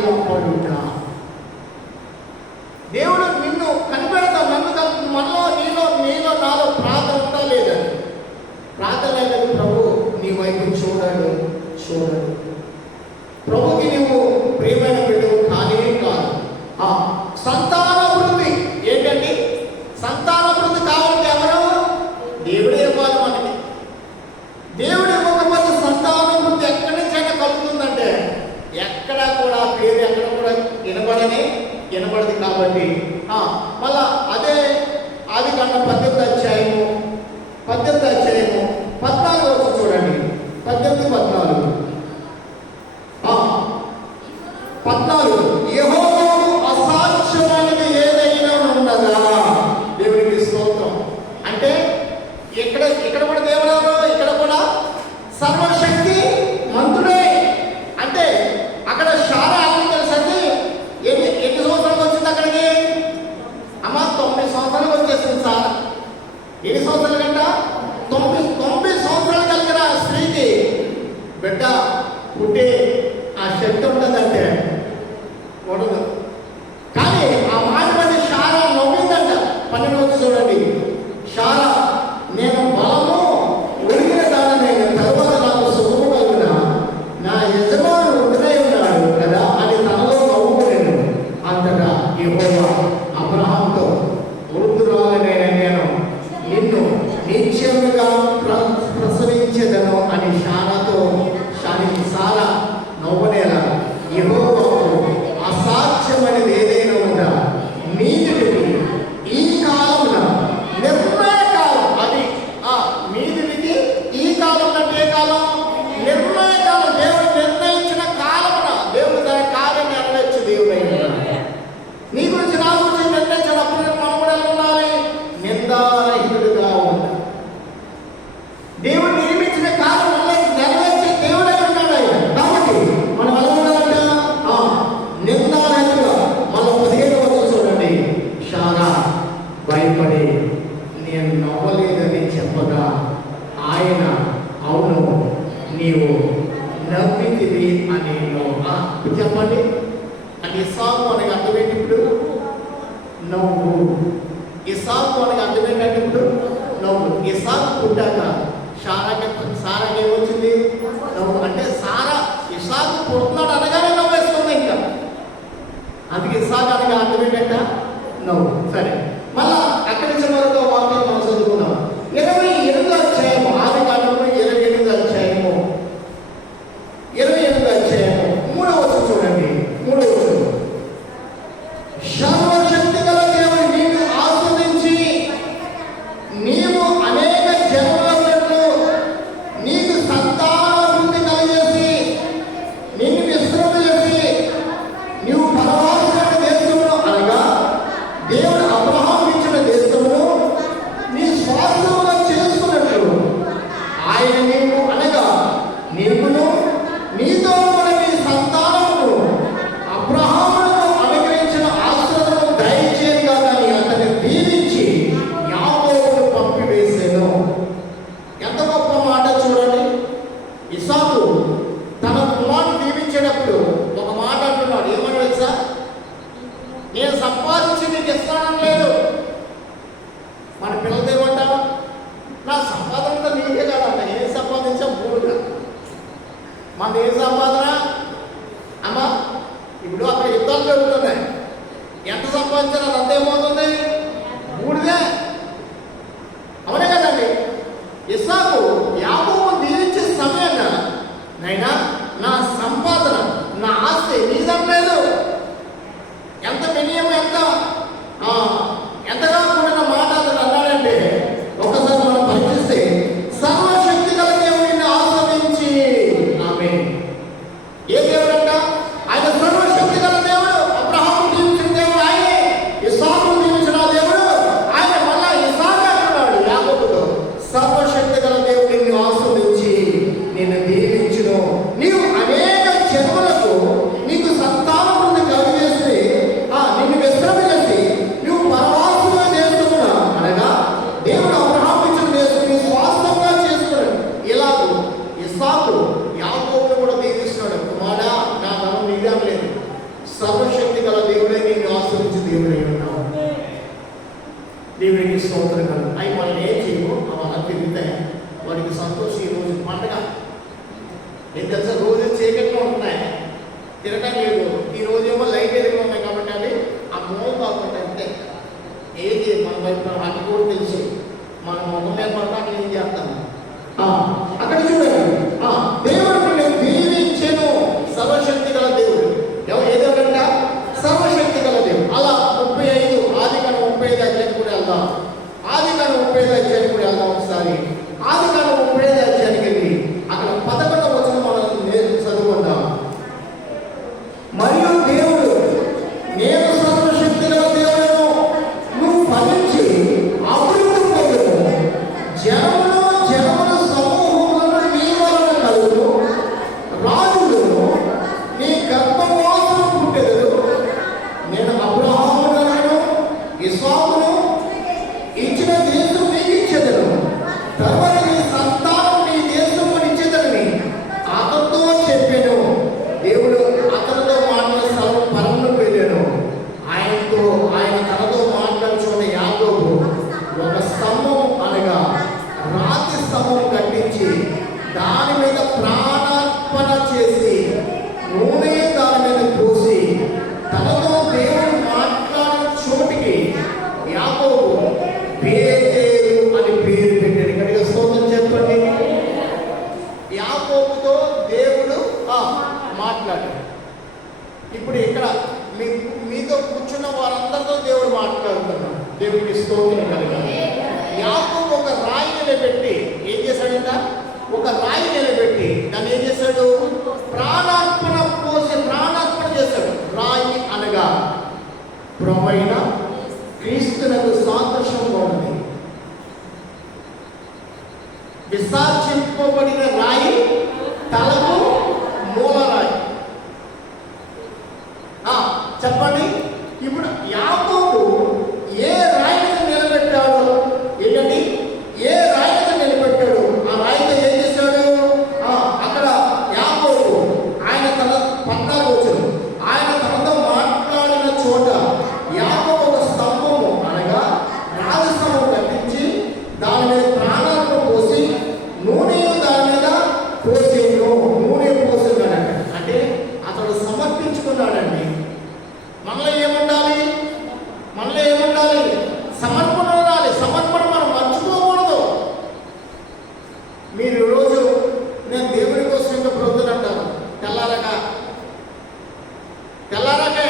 ప్రాధేయపడుట. దేవుడు నిన్ను కనిపెడతావు. మనలో నీలో నాలో ప్రార్థన ఉందా లేదని. ప్రార్థన లేదని ప్రభు నీ వైపు చూడడు. ప్రభుకి నువ్వు ప్రియమైన బిడ్డవు కానే కాదు. సంతానవృద్ధి ఏంటండి? సంతానవృద్ధి కావాలంటే ఎవరు? దేవుడే ఇవ్వాలి మనకి. దేవుడు ఇవ్వకపోతే సంతానవృద్ధి ఎక్కడి నుంచైనా కలుగుతుందంటే ఎక్కడా కూడా పేరు ఎక్కడ కూడా వినబడదు. కాబట్టి మళ్ళా అదే ఆదికాండం 18వ అధ్యాయము 14 చూడండి. 18-14 యెహోవాకు అసాధ్యమైనది ఏదైనా ఉన్నదా? దేవునికి స్తోత్రం. అంటే ఇక్కడ కూడా దేవుడు, ఇక్కడ కూడా సర్వశక్తి మంతుడే. అంటే అక్కడ శారా అని తెలుసండి ఎన్ని సంవత్సరాలు వచ్చింది అక్కడికి? అమ్మ 9 సంవత్సరాలు వచ్చేసింది సారా. ఎన్ని సంవత్సరాలు కంట? 9 సంవత్సరాలు కలిగిన స్త్రీకి బిడ్డ పుట్టే ఆ శక్తి ఉంటుందంటే ఉండదు. కానీ ఆ మాట పడి శారా నవ్విందంట. 12 చూడండి. శారా నేను బలము ఒరిగిన దానైన తర్వాత నాకు సుఖము కలుగున నా యజమానుడు ఉంటూనే ఉన్నాడు కదా అని తనలో నవ్వుకునేను. అంతటా యెహోవా అబ్రహాముతో వృద్ధురాలనైన నేను నిన్ను నిశ్చయముగా ప్రసవించెదను అని సారా నవ్వనేలా యెహోవాకు అసాధ్యమైనది ఏదైనా ఉందా? మీదికి ఈ కాలమున నిర్ణయ కాలం. అది మీదికి ఈ కాలం అంటే ఏ కాలం? నిర్ణయ కాలం. దేవుడు నిర్ణయించిన కాలమున దేవుడు దాని కార్యం నెరవేర్చు దేవుడు అయినా నీ గురించి నా గురించి నిర్ణయించినప్పుడు మనం కూడా ఎలా ఉండాలి? నిందారహితుడుగా ఉండాలి. దేవుడు నిర్మించిన కాలం నెరవేర్చే దేవుడై ఉన్నాడు ఆయన. కాబట్టి మనం ఎలా ఉండాలంటే నిందారహితుడుగా. మనం 15 చూడండి. శారా భయపడి నేను నవ్వలేదని చెప్పగా ఆయన అవును నీవు నవ్వితివి అని చెప్పండి. అని ఇస్సాకు అనగా అర్థం ఏంటి? ఇప్పుడు నవ్వు. ఇస్సాకు అనగా అర్థం ఏంటంటే ఇప్పుడు నవ్వు. ఇస్సాకు పుట్టాక సారాకి ఏమొచ్చింది? నవ్వు. అంటే సారా ఇస్సాకు పుడుతున్నాడు అనగానే నవ్వేస్తుంది. ఇంకా అందుకే ఇస్సాకు అనగా అర్థం ఏంటంట? నవ్వు. సరే, మళ్ళా అక్కడి నుంచి మరొక వాక్యం మనం చదువుకుందాం. 28వ అధ్యాయము ఆదికాండము 28వ అధ్యాయము 3వ చూడండి. 3వ సర్వశక్తి గల దేవుడు నీవు ఆస్వాదించి నీవు అనేక జన్మలకు నీకు సంతానవృద్ధి కలిగేసి నిన్ను విశ్రమ చేసి నీవు పరవాసమైన దేశమును అనగా దేవుడు అబ్రహాము ఇచ్చిన దేశమును నీ స్వాస్థ్యముగా చేసుకున్నట్లు ఆయన నీవు అనగా నీవును నీతో కూడా నీ సంతానమును అబ్రహామును అనుగ్రహించిన ఆశీర్వాదము దయచేయగా కానీ అతన్ని దీవించి యాకోబును పంపివేసెను. ఎంత గొప్ప మాట చూడండి. ఇస్సాకు తన కుమారుని దీవించేటప్పుడు ఒక మాట అంటున్నాడు. ఏమని తెలుసా? నేను సంపాదించి నీకు ఇస్తానం లేదు. మన పిల్లలతో ఏమంటారు? నా సంపాదనతో నీకే కాదంట. ఏం సంపాదించా? బూడుగా. మన ఏం సంపాదన అమ్మా? ఇప్పుడు అక్కడ యుద్ధాలు జరుగుతున్నాయి. ఎంత సంపాదించారు? అదంతా ఏమవుతుంది? బూడిదే. అవునే కదండి. ఇస్సాకు యాకోబును దీవించే సమయంగా నైనా నా సంపాదన నా ఆస్తి నీదం లేదు. ఎంత వినియం ఎంతగా కూడిన మాట అతను అన్నాడంటే ఒకసారి మనం పరిశీలిస్తే సర్వశక్తి గల దేవుడిని ఆస్వాదించి ఆమేన్. ఏ దేవుడంట? ఆయన సర్వశక్తి గల దేవుడు. అబ్రహాము దీవించిన దేవుడు ఆయనే. ఇస్సాకును దీవించిన దేవుడు ఆయన. స్తోత్రం కలుగు. అవి మనం ఏం చేయము, అవి తిరుగుతాయి. వాడికి సంతోషం. ఈ రోజు పండుగ ఏం తెలుసా, రోజు చీకట్లో ఉంటున్నాయి, తిరగడం లేదు. ఈ రోజేమో లైట్ ఎదురుగా ఉన్నాయి కాబట్టి అవి ఆ మూల కాకుండా అంతే. ఏది మన వైపు వాటికి కూడా తెలుసు. మన ముఖం మీద పడతా ఏం చేస్తాము. అక్కడ చూడండి, దేవుడు నేను దీవించెను, సర్వశక్తి గల దేవుడు. ఏ దేవుడంట? సర్వశక్తి గల దేవుడు. అలా 35 ఆదికాండం 35 అధ్యాయం కూడా వెళ్దాం. ఆదికాండం 35 అధ్యాయం కూడా వెళ్దాం ఒకసారి. ఆదికాండం 35 అధ్యాయానికి వెళ్ళి అక్కడ 11వ వచనం మనం చదువుకుందాం. మరియు దేవుడు, నేను సర్వశక్తి గల దేవుడను, నువ్వు ఫలించి అభివృద్ధి పొందుము, జనముల సమూహములను నీ వలన కలుగును, రాజులు నీ గర్భవాసము పుట్టెదరు. నేను అబ్రహామును ఇస్సాకును ఇచ్చిన దేశం నీకు ఇచ్చెదను, తర్వాత నీ సంతానం నీ దేశము ఇచ్చెదరని అతనితో చెప్పాను. దేవుడు అతనితో మాట్లాడే స్థలం పరమును వెళ్ళాను. ఆయన తనతో మాట్లాడుచున్న యాకోబు ఒక స్తంభం అనగా రాతి స్తంభం కట్టించి దాని మీద ప్రాణార్పణ చేసి నూనె దాని మీద పోసి తనతో దేవుడు మాట్లాడిన చోటికి యాకోబు బేతేలు అని పేరు పెట్టాడు. ఇక్కడికి స్తోత్రం చెప్పండి. యాకోబుతో దేవుడు మాట్లాడాడు. ఇప్పుడు ఇక్కడ మీతో కూర్చున్న వారందరితో దేవుడు మాట్లాడుతున్నాడు. దేవుడికి స్తోత్రం కలగాలి. యాకోబు ఒక రాయి నిలబెట్టి ఏం చేశాడంట? ఒక రాయి నిలబెట్టి దాన్ని ఏం చేశాడు? ప్రాణార్పణ చేశాడు. రాయి అనగా ప్రభువైన క్రీస్తునకు సాదృశ్యంగా ఉంది. విసర్జింపబడిన రాయి తలకు మూలరాయి. చెప్పండి. ఇప్పుడు యాకోబు ఏ రాయిని నిలబెట్టాడు? ఏంటండి? ఏ రాయిని నిలబెట్టాడు? ఆ రాయితో ఏం చేశాడు? అక్కడ యాకోబు ఆయన తన 14 వచ్చాడు. ఆయన తనతో మాట్లాడిన చోట యాకోబు ఒక స్తంభము అనగా రాజు స్తంభం కట్టించి దాని మీద ప్రాణాలను పోసి నూనె దాని మీద నూనె పోసినాడండి. అంటే అతడు సమర్పించుకున్నాడండి. మనలో ఏముండాలి? సమర్పణ ఉండాలి. సమర్పణ మనం మర్చిపోకూడదు. మీరు ఈరోజు నేను దేవుడి కోసం ఇంకా ప్రొద్దున అంటాను, తెల్లారకే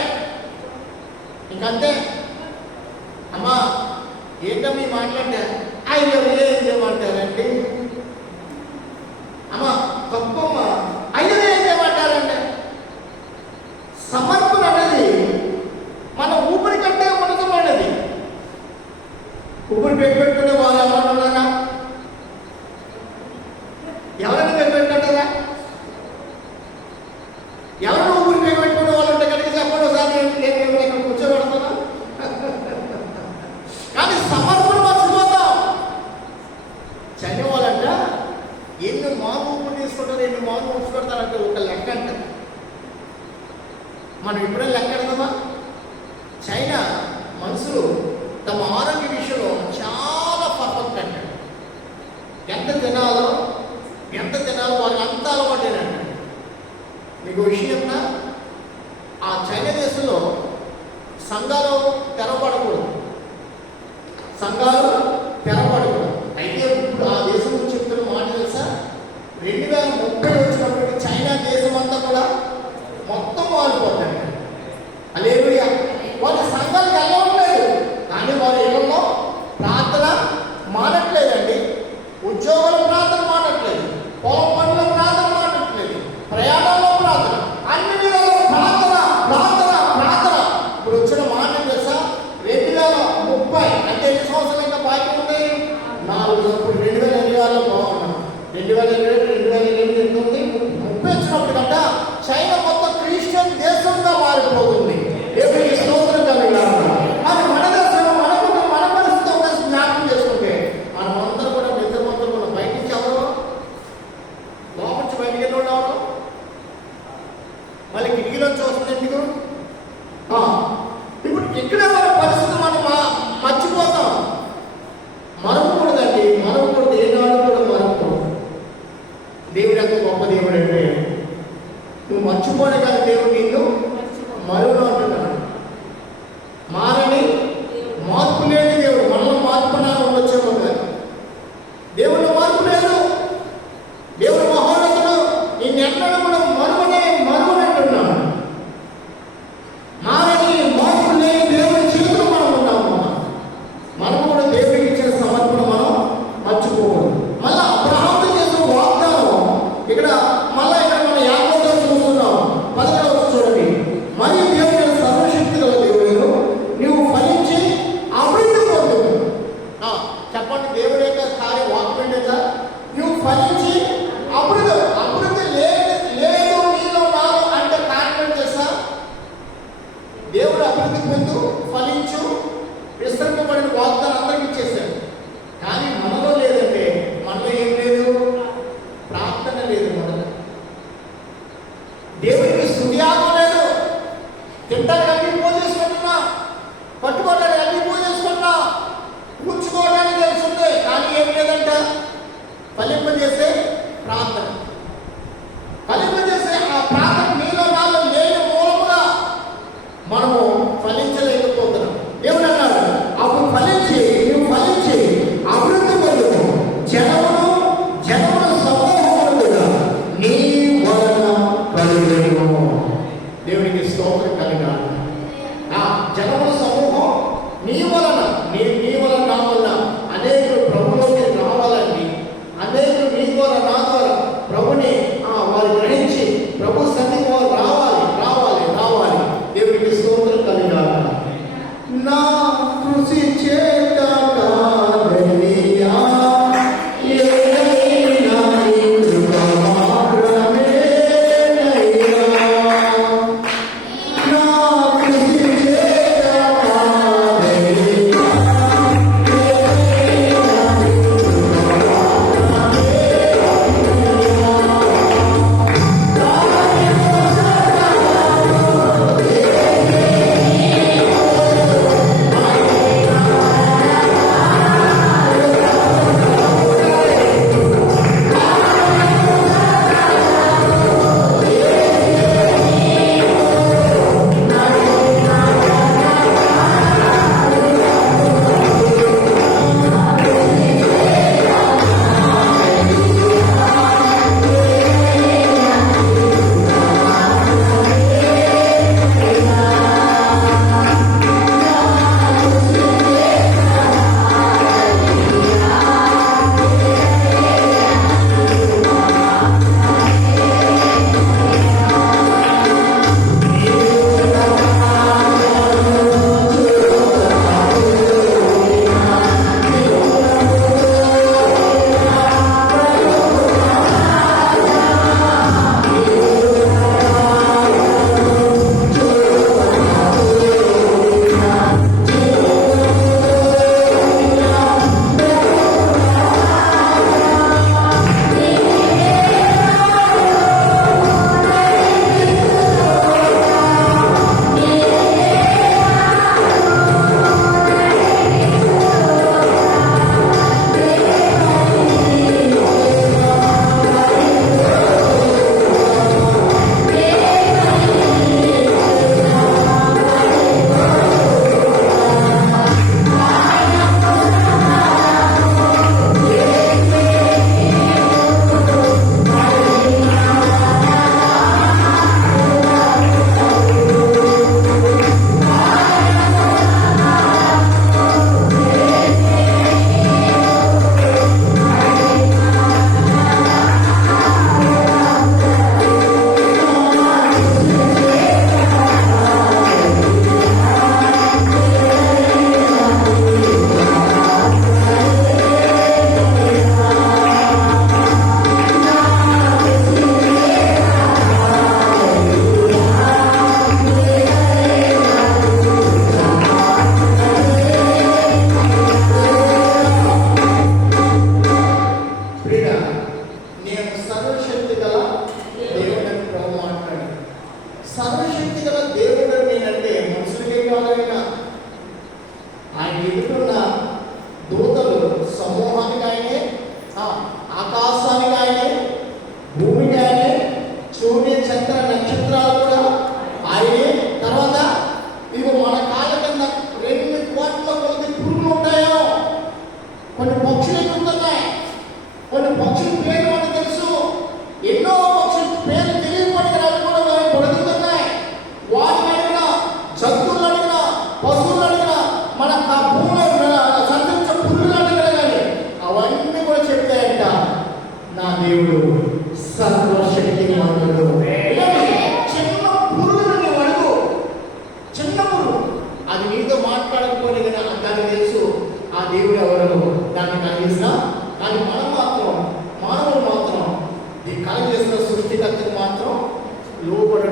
ఇంకంతే. అమ్మా ఏంటో మీ మాట్లాడితే ఆయన ఏం చేయమంటారండి? అమ్మా తప్పమ్మ అయ్యో ఏం చేయమంటారంటే సమర్పణ అనేది మన ఊపిరి కంటే ఉన్నతమైనది. ఊపిరి పెట్టుకునే వాళ్ళు ఎవరైనా ఉన్నారా? ఎవరైనా పెట్టుకుంటారా? ఎవరైనా ఊపిరి పెట్టుకునే వాళ్ళు ఉంటే కనుక చెప్పండి ఒకసారి. నేను ఇక్కడ కూర్చోబెడతాను. కానీ సమర్పణ మర్చిపోతాం. చనివాళ్ళంట ఎన్ని మాను ఊపిరి తీసుకుంటారు, ఎన్ని మాను ఊపిరి పెడతారంటే ఒక లెక్క అంట. మనం ఎప్పుడైనా లెక్క పెడతామా? చైనా మనుషులు తమ ఆరోగ్య విషయంలో చాలా పర్ఫెక్ట్ అంటాడు. ఎంత తినాలో వాళ్ళకి అంత అలవాటేనంట. మీకు విషయం, ఆ చైనా దేశంలో సంఘాలు తెరవబడకూడదు. అయితే ఇప్పుడు ఆ దేశం గురించి చెప్తున్న మాట తెలుసా? 2030 వచ్చినప్పటికీ చైనా దేశం అంతా కూడా మొత్తం మారిపోతాయి. హల్లెలూయా. వాళ్ళ సంఘాలకు వెళ్ళవట్లేదు, కానీ వాళ్ళ ఇళ్లలో ప్రార్థన మానట్లేదండి. ఉద్యోగాల ప్రార్థన మానట్లేదు, పొలం పనుల ప్రార్థన మానట్లేదు, ప్రయాణాల్లో ప్రార్థన, అన్ని విధాల ప్రార్థన. ఇప్పుడు వచ్చిన మాట తెలుసా? 2030 అంటే ఎన్ని సంవత్సరాలు ఇంకా బాకీ ఉంది? 4. ఇప్పుడు 2020 బాగున్నాం. 2028 30 వచ్చినప్పుడు చైనా మొత్తం క్రిస్టియన్ దేశంగా మారిపోతుంది. దేవునికి స్తోత్రం కలుగుగాక. అది మన దేశం, మన పరిస్థితి ఒక జ్ఞాపకం చేసుకుంటే మనమందరూ కూడా నిద్రమంతా కూడా బయట నుంచి ఎవరు లోపలికి బయటికి వెళ్ళి ఎవరు మళ్ళీ కిటికీలోంచి వస్తుంది ఎందుకు? ఇప్పుడు ఇక్కడే మన పరిస్థితి మనం మర్చిపోతాం. మర్చిపోయిన కానీ దేవుడు నిన్ను మరువను అంటున్నాడు. మారని మార్పు లేని దేవుడు. మనలో మార్పు వచ్చేమో కానీ దేవుడు మార్పు లేదు. దేవుడు మహోన్నతుడు. నిన్నెన్నడూ కూడా మరువని అంటున్నాడు. మారని మార్పు లేని దేవుడి చేతులు మనం ఉన్నాము. మనం కూడా దేవుడికి ఇచ్చిన సమర్పణ మనం మర్చిపోకూడదు. మళ్ళా అబ్రహాము చేసిన వాగ్దానం ఇక్కడ మళ్ళా మనం యాకోబులో చూస్తున్నాం. 11వ చూడండి. మరియు దేవుడు సర్వశక్తి గల దేవుడు నువ్వు ఫలించి అభివృద్ధి పొందు. చెప్పండి, దేవుడి యొక్క కార్య వాక్యం కదా. నువ్వు ఫలించి అభివృద్ధి లేదు నీలో నాలో అంటే కార్యం చేస్తా. దేవుడు అభివృద్ధి పొందు, ఫలించు, విస్తరింపబడిన వాగ్దానం అందరికి ఇచ్చేసాడు. కానీ మనలో లేదంటే మనలో ఏం లేదు? ప్రార్థన లేదు. మనలో దేవుడికి స్తుతియాగం లేదు. తింటానికి అన్ని పూజ చేసుకుంటున్నా, పట్టుకోవడానికి అన్ని పూజ చేసుకుంటున్నా, కూర్చుకోవడానికి తెలుస్తుంది. కానీ ఏం లేదంట? ఫలింపజేసే ప్రార్థన. ఫలింపజేసే ఆ ప్రార్థన మీలో నాలో లేని మూలముగా మనము ఫలించలేకపోతున్నాం. దేవుడు అన్నాడు, అప్పుడు నువ్వు ఫలించి అభివృద్ధి పొందు, జనముల సమూహములుగా నీ వలన కలుగును. దేవునికి స్తోత్రం కలిగాను. జనముల సమూహం నీ వలన నా వలన అనేకులు ప్రభులోకి రావాలండి. అనేకులు నీ ద్వారా నా ద్వారా ప్రభుని వారు గ్రహించి ప్రభు సన్నిధి వారు రావాలి. దేవునికి స్తోత్రం కలిగాను. నా కృషి చేత కాదనియా ఆకాశానికి ఆయనే, భూమికి ఆయనే, సూర్య చంద్ర నక్షత్ర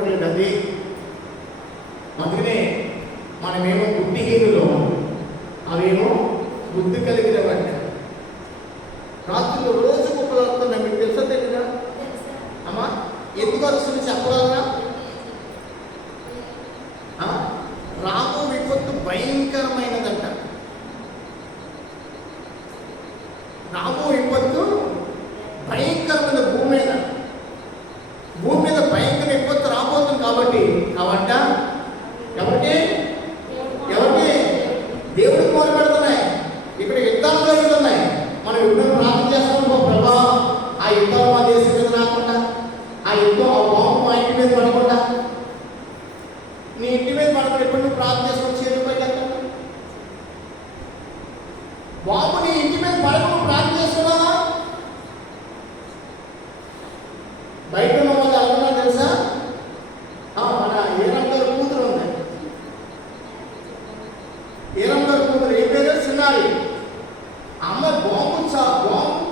కలిగేది అది. అందుకనే మనమేమో బుద్ధిహీనులు, అవేమో బుద్ధి కలిగినవంట. రాత్రులు రోజు కుక్కలు వస్తున్నాయి, మీకు తెలుసా తెలియదా అమ్మా? ఎందుకు వస్తుంది చెప్పగలరా? రాబో విపత్తు భయంకరమైనదంట. రాబో విపత్తు భయంకరమైన భూమి మీద భయంకర విపత్తు రాబోతుంది. కాబట్టి అవంట ఎవరికి దేవుడికి మొదలు పెడుతున్నాయి. ఇక్కడ యుద్ధాలు జరుగుతున్నాయి. మనం యుద్ధం ప్రార్థన చేస్తున్నాం, ప్రభా ఆ యుద్ధం మా దేశం మీద రాకుండా, ఆ యుద్ధం ఆ బాంబు మా ఇంటి మీద పడకుండా, నీ ఇంటి మీద పడకుండా ఎప్పుడు నువ్వు ప్రార్థన చేసుకొని చేరుకోవాలి కదా. బాబు నీ ఇంటి మీద పడకుండా ప్రార్థన చేసుకున్నావా? బయట ఉన్న వాళ్ళు అనుకున్నా తెలుసా? మన ఏరంగారు కూతురు ఉంది. ఏరంగారు కూతురు ఏ పేరు? చిన్నారి. అమ్మ బాంబు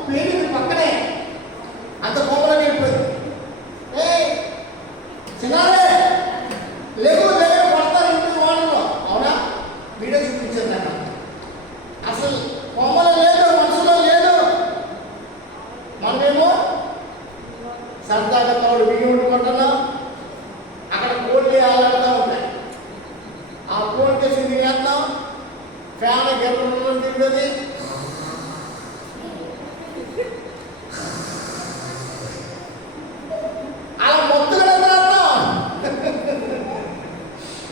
పేరు పక్కనే అంత కోపంలోకి వెళ్ళిపోయింది. చిన్నారే లేవు పడతారు ఇంటి వాళ్ళలో. అవునా? వీడియో చూపించారు నాకు. అసలు కోమలో లేదు, మనసులో లేదు. మనమేమో సరదాగా తోడు బియ్యం వండుకుంటున్నాం. అక్కడ కోళ్ళు ఆలాడుతూ ఉంటాయి. ఆ కోడి చేసి తినేస్తాం. ఫ్యాన్ గెర్ర తింటుంది. అలా మొత్తం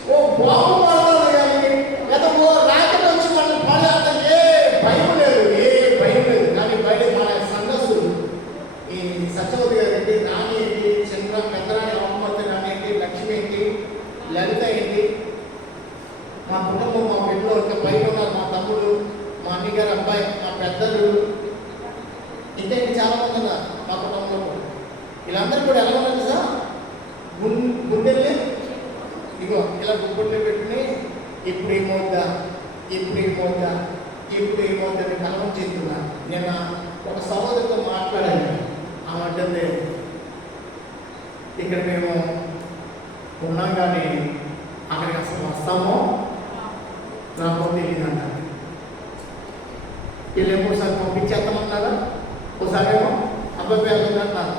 ఓ బాబు పడతాను కానీ లేదా ఓ రాకెట్ వచ్చి మనం పడేంత ఏ భయం లేదు. కానీ బయట మన సంఘస్సులు ఈ సత్యవతి గారు రాణి ఏంటి, చంద్ర పెద్దరాణి అమ్మతి రాణి ఏంటి, లక్ష్మి ఏంటి, లలిత ఏంటి, మా కుటుంబం, మా బిడ్డలో ఇంకా బయట ఉన్నారు. మా తమ్ముడు, మా అన్నగారు అబ్బాయి, మా పెద్దలు, ఇంకా చాలా మంది ఉన్నారు మా కుటుంబంలో. వీళ్ళందరూ కూడా ఎలా ఉన్నారు సార్? గుండెల్ని ఇగో ఇలా గుండె పెట్టుకుని ఇప్పుడు ఏమవుద్దా అని కలవం చెప్తున్నా. నేను ఒక సహోదరితో మాట్లాడాను. ఆమె ఇక్కడ మేము ఉన్నాం కానీ అక్కడికి అసలు వస్తామో నాకు తెలియదంట. వీళ్ళేమో ఒకసారి పంపించేస్తామన్నారా, ఒకసారి ఏమో అబ్బాయి వెళ్తుందంటున్నారు.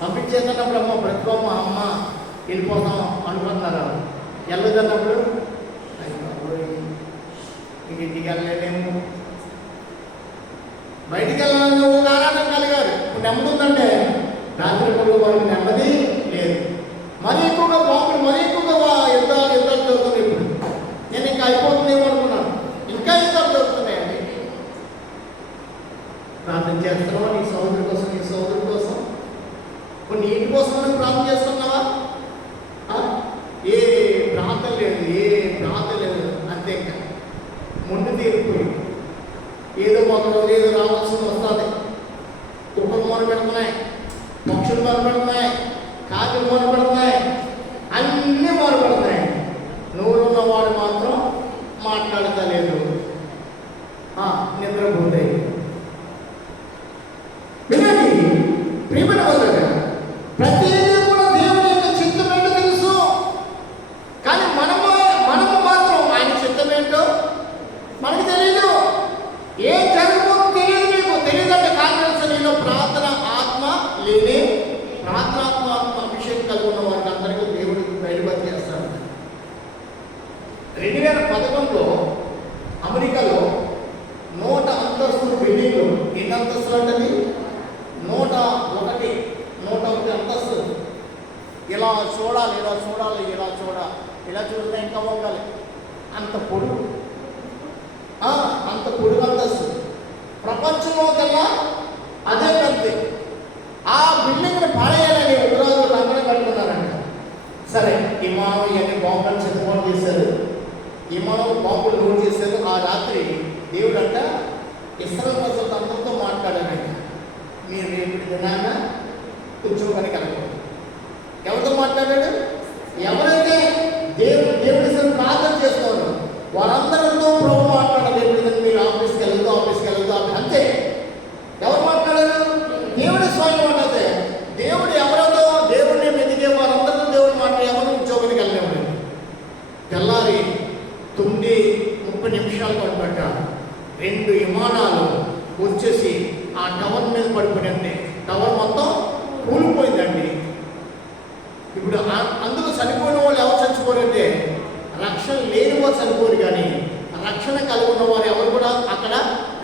పంపించేస్తున్నప్పుడు అమ్మ బ్రతుకోమ్మ అమ్మ వెళ్ళిపోతాం అనుకుంటున్నారు. వెళ్ళదన్నప్పుడు ఇంటికి వెళ్ళలేము, బయటికి వెళ్ళాలని ఒక ఆరాటం కలిగారు. ఇప్పుడు నెమ్మది ఉందంటే రాత్రి పూట వాళ్ళకి నెమ్మది లేదు. మరీ ఎక్కువగా బాంబులు, మరీ ఎక్కువగా యుద్ధాలు జరుగుతున్నాయి. ఇప్పుడు నేను ఇంకా అయిపోతుందేమో అనుకున్నాను. ఇంకా యుద్ధాలు జరుగుతున్నాయండి. ప్రార్థన చేస్తున్నావా నీ సోదరుడి కోసం? కొన్ని ఇంటి కోసం మనం ప్రార్థన చేస్తున్నావా? ఏ ప్రార్థన లేదు. అంతే. ఇంకా ముందు తీరిపోయి ఏదో ఒక రోజు ఏదో రావాల్సింది వస్తుంది. కుక్కలు మొదలు పెడుతున్నాయి, పక్షులు మొదలు పెడుతున్నాయి, కాకులు మొదలు పెడుతున్నాయి, అన్నీ మొదలు పెడుతున్నాయి. నోరున్నవాడు మాత్రం మాట్లాడతలేదు, నిద్రపోతాయి. వినండి ప్రియమైన వాళ్ళగా, ప్రతిదీ కూడా దేవుని యొక్క చిత్తం ఏంటో తెలుసు. కానీ మనము మాత్రం ఆయన చిత్తం ఏంటో మనకు తెలియదు. ఏం జరుగుతుందో తెలియదు. మీకు తెలియదంటే కారణం నీలో ప్రార్థన ఆత్మ లేని, ప్రార్థనాత్మ అభిషేకం కలిగి ఉన్న వారికి అందరికీ దేవుడు బయలుపరి చేస్తాడు. 2011లో అమెరికాలో 100 అంతస్తుల బిల్డింగ్లు. ఎన్ని అంతస్తులు అంటే 101 అంతస్తు. ఇలా చూడాలి, ఇలా చూస్తే ఇంకా వంగాలి. అంత పొడుగు అంతస్తు. ప్రపంచంలో కల్లా అదే పెద్ద. ఆ బిల్డింగ్ని పడేయాలని ఉగ్రవాదులు అందరూ కట్టుకున్నారంట. సరే, విమానం ఇవన్నీ బాంబులు చెత్తమని చేశారు. విమానం బాంబులు లోడ్ చేశారు. ఆ రాత్రి దేవుడంట ఇస్రాయేల్ ప్రజలతో అందరితో మాట్లాడారంట. మీరు రేపు దినాన కూర్చోమని కలగదు. ఎవరితో మాట్లాడాడు? ఎవరైతే దేవుడి ప్రార్థన చేస్తున్నారు వారందరితో ప్రభు మాట్లాడాలి. మీరు ఆఫీస్కి వెళ్తూ అంతే. ఎవరు మాట్లాడారు? దేవుడి స్వయం అంటే దేవుడు ఎవరితో దేవుడిని వెతికే వారందరితో దేవుడు మాట్లాడారు. 2 విమానాలు వచ్చేసి ఆ టవర్ మీద పడిపోయిందంటే టవర్ మొత్తం కూలిపోయిందండి. ఇప్పుడు అందులో చనిపోయిన వాళ్ళు ఎవరు చచ్చిపోరంటే రక్షణ లేని వారు చనిపోరు, కానీ రక్షణ కలిగి ఉన్న వారు ఎవరు కూడా అక్కడ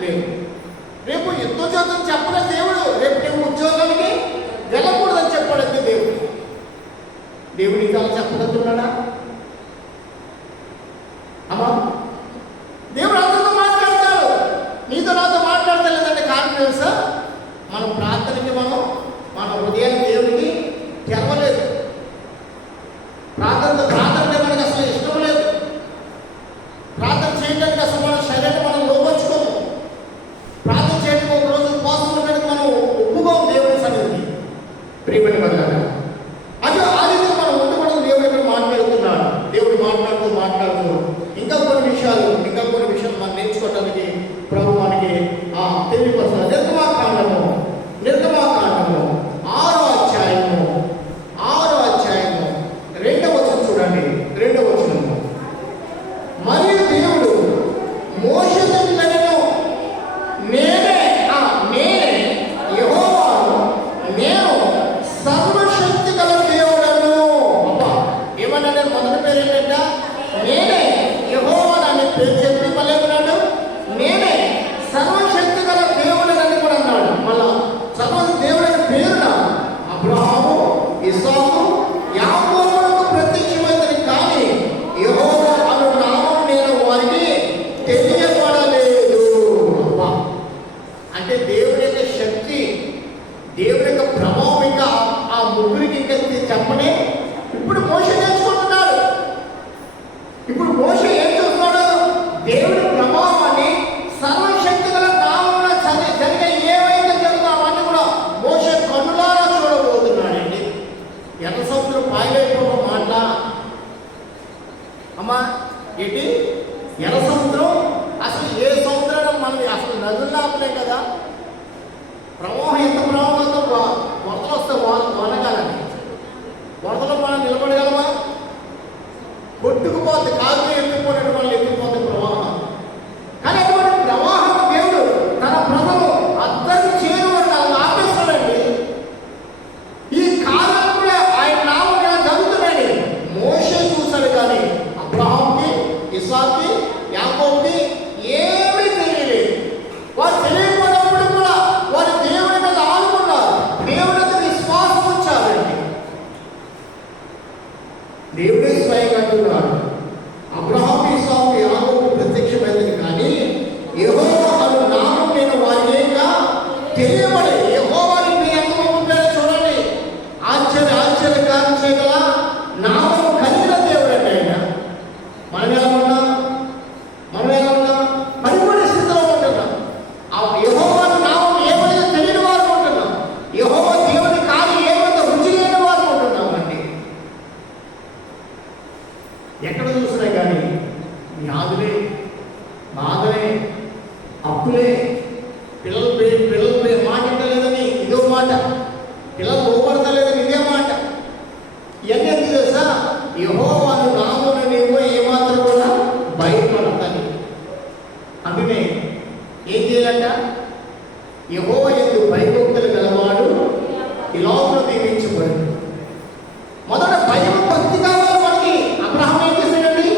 లేరు. రేపు యుద్ధం చేద్దాం చెప్పలే దేవుడు, రేపు నేను ఉద్యోగానికి వెళ్ళకూడదని చెప్పాడంటే దేవుడు ఇంకా చెప్పగలుగుతున్నాడా? అమ్మా, దేవుడు అందరితో మాట్లాడతాడు, నీతో నాతో మాట్లాడతలేదంటే కారణం తెలుసా? మనం ప్రార్థనకి మన హృదయాన్ని దేవుడికి తెరవలేదు. ప్రార్థన మనకు అసలు ఇష్టం లేదు. ప్రార్థన చేయడానికి అసలు మన శరీరం మనం లోపరుచుకోము. ప్రార్థన చేయడానికి ఒక రోజు ఉపవాసం ఉండడానికి మనం ఒప్పుకోము దేవుడి సన్నిధికి. ప్రియమైన వాళ్ళారా, అది ఆ రీతిలో మనం ఉండకూడదు. దేవుడు ఇక్కడ మాట్లాడుతున్నాడు. దేవుడు మాట్లాడుతూ ఇంకా కొన్ని విషయాలు మనం నేర్చుకోవడానికి ప్రభు మనకి తెలియపరుస్తున్నారు. నిర్గమాకాండము 6వ అధ్యాయము 2వ వచనం చూడండి. 2వ వచనము, మరియు దేవుడు మోషేతో ఇట్లనెను, నేనే యెహోవాను, నేను సర్వశక్తి గల దేవుడను. అబ్బా, ఏమన్నాడు? మొదటి పేరు ఏంటంట? నేనే యెహోవాను అనే పేరు చెప్పి మళ్ళీ ఏమన్నాడు? నేనే సర్వశక్తి గల దేవుడని కూడా అన్నాడు. మళ్ళా సర్వ దేవుడని పేరున అబ్రహాము, ఇస్సాకు, యాకోబులకు ప్రత్యక్షమైందని, కానీ యెహోవా అను నామం నేను వారికి తెలియబడలేదు. అంటే దేవుడి యొక్క శక్తి, దేవుడి యొక్క ప్రభావం ఇంకా ఆ ముగ్గురికి ఇంకా చెప్పనే. ఇప్పుడు మోషే నేర్చుకుంటున్నాడు. ఇప్పుడు మోషే ఏం చూస్తున్నాడు? దేవుడి ప్రభావాన్ని, సర్వశక్తి గల నామంలో జరిగే ఏవైతే జరుగుతుందో అవన్నీ కూడా మోషే కన్నులారా చూడబోతున్నాడండి. ఎర్ర సముద్రం పాయలైపోవడం మాట అమ్మా ఏంటి? ఎర్ర సముద్రం అసలు ఏ సముద్రం మనం అసలు నదులు ఆపలే కదా. ప్రవాహం ఎంత ప్రవాహంతో వరదలు వస్తే వనగాలండి. వరదలో మనం నిలబడగలమా? కొట్టుకుపోతే కాలు ఎత్తుకుపోయినట్టు మనం ఎత్తుకుపోతే ప్రవాహం. కానీ అటువంటి ప్రవాహం దేవుడు తన ప్రజలు అందరికీ చేరువని ఆపేస్తాడండి. ఈ కాలం కూడా ఆయన నామం జరుగుతున్నాయి. మోషే చూశాడు, కానీ అబ్రహాంకి, ఇస్సాకుకి, యాకోబుకి ఏమీ తెలియలేదు. వారు తెలియకపోయినప్పుడు కూడా వారు దేవుడి మీద ఆనుకున్నారు, దేవుడి మీద విశ్వాసం ఉంచారండి. దేవుడే స్వయంగా అంటున్నాడు, అబ్రహాం, ఇస్సాకు, యాకోబు ప్రత్యక్షమైంది, కానీ యెహోవా అను నామం నేను వారిగా తెలియబడే. యెహోవాని మీ ఎంతమంది ఉంటారో చూడండి. ఆశ్చర్యకార్యం చేయగల నామం కలిగిన దేవుడు అండి ఆయన. మనం ఎలా ఉన్నాం? పరిపూర్ణ స్థితిలో ఉంటున్నాం. ఆ యెహోవా నామం ఏమైనా తెలియని వారు ఉంటున్నాం. యెహోవా దేవుని కార్యం ఏమైనా రుచి లేని వారు ఉంటున్నాం అండి. ఎక్కడ చూసినా కానీ వ్యాధులే, బాధలే, అప్పులే, పిల్లలు మాట లేదని ఇదో మాట, పిల్లలు లోపడతలేదని ఇదే మాట. ఇవన్నీ ఎందుకు తెలుసా? యెహోవాను నామమున నీవు ఏమాత్రం కూడా భయపడతాను. అందుకనే ఏం చేయాలంట? యెహోవా యందు భయభక్తులు గలవాడు ఈ లోకంలో దీవించబడు. మొదట భయం, భక్తి కావాలి మనకి. అబ్రహాం ఏం చేశాడండి?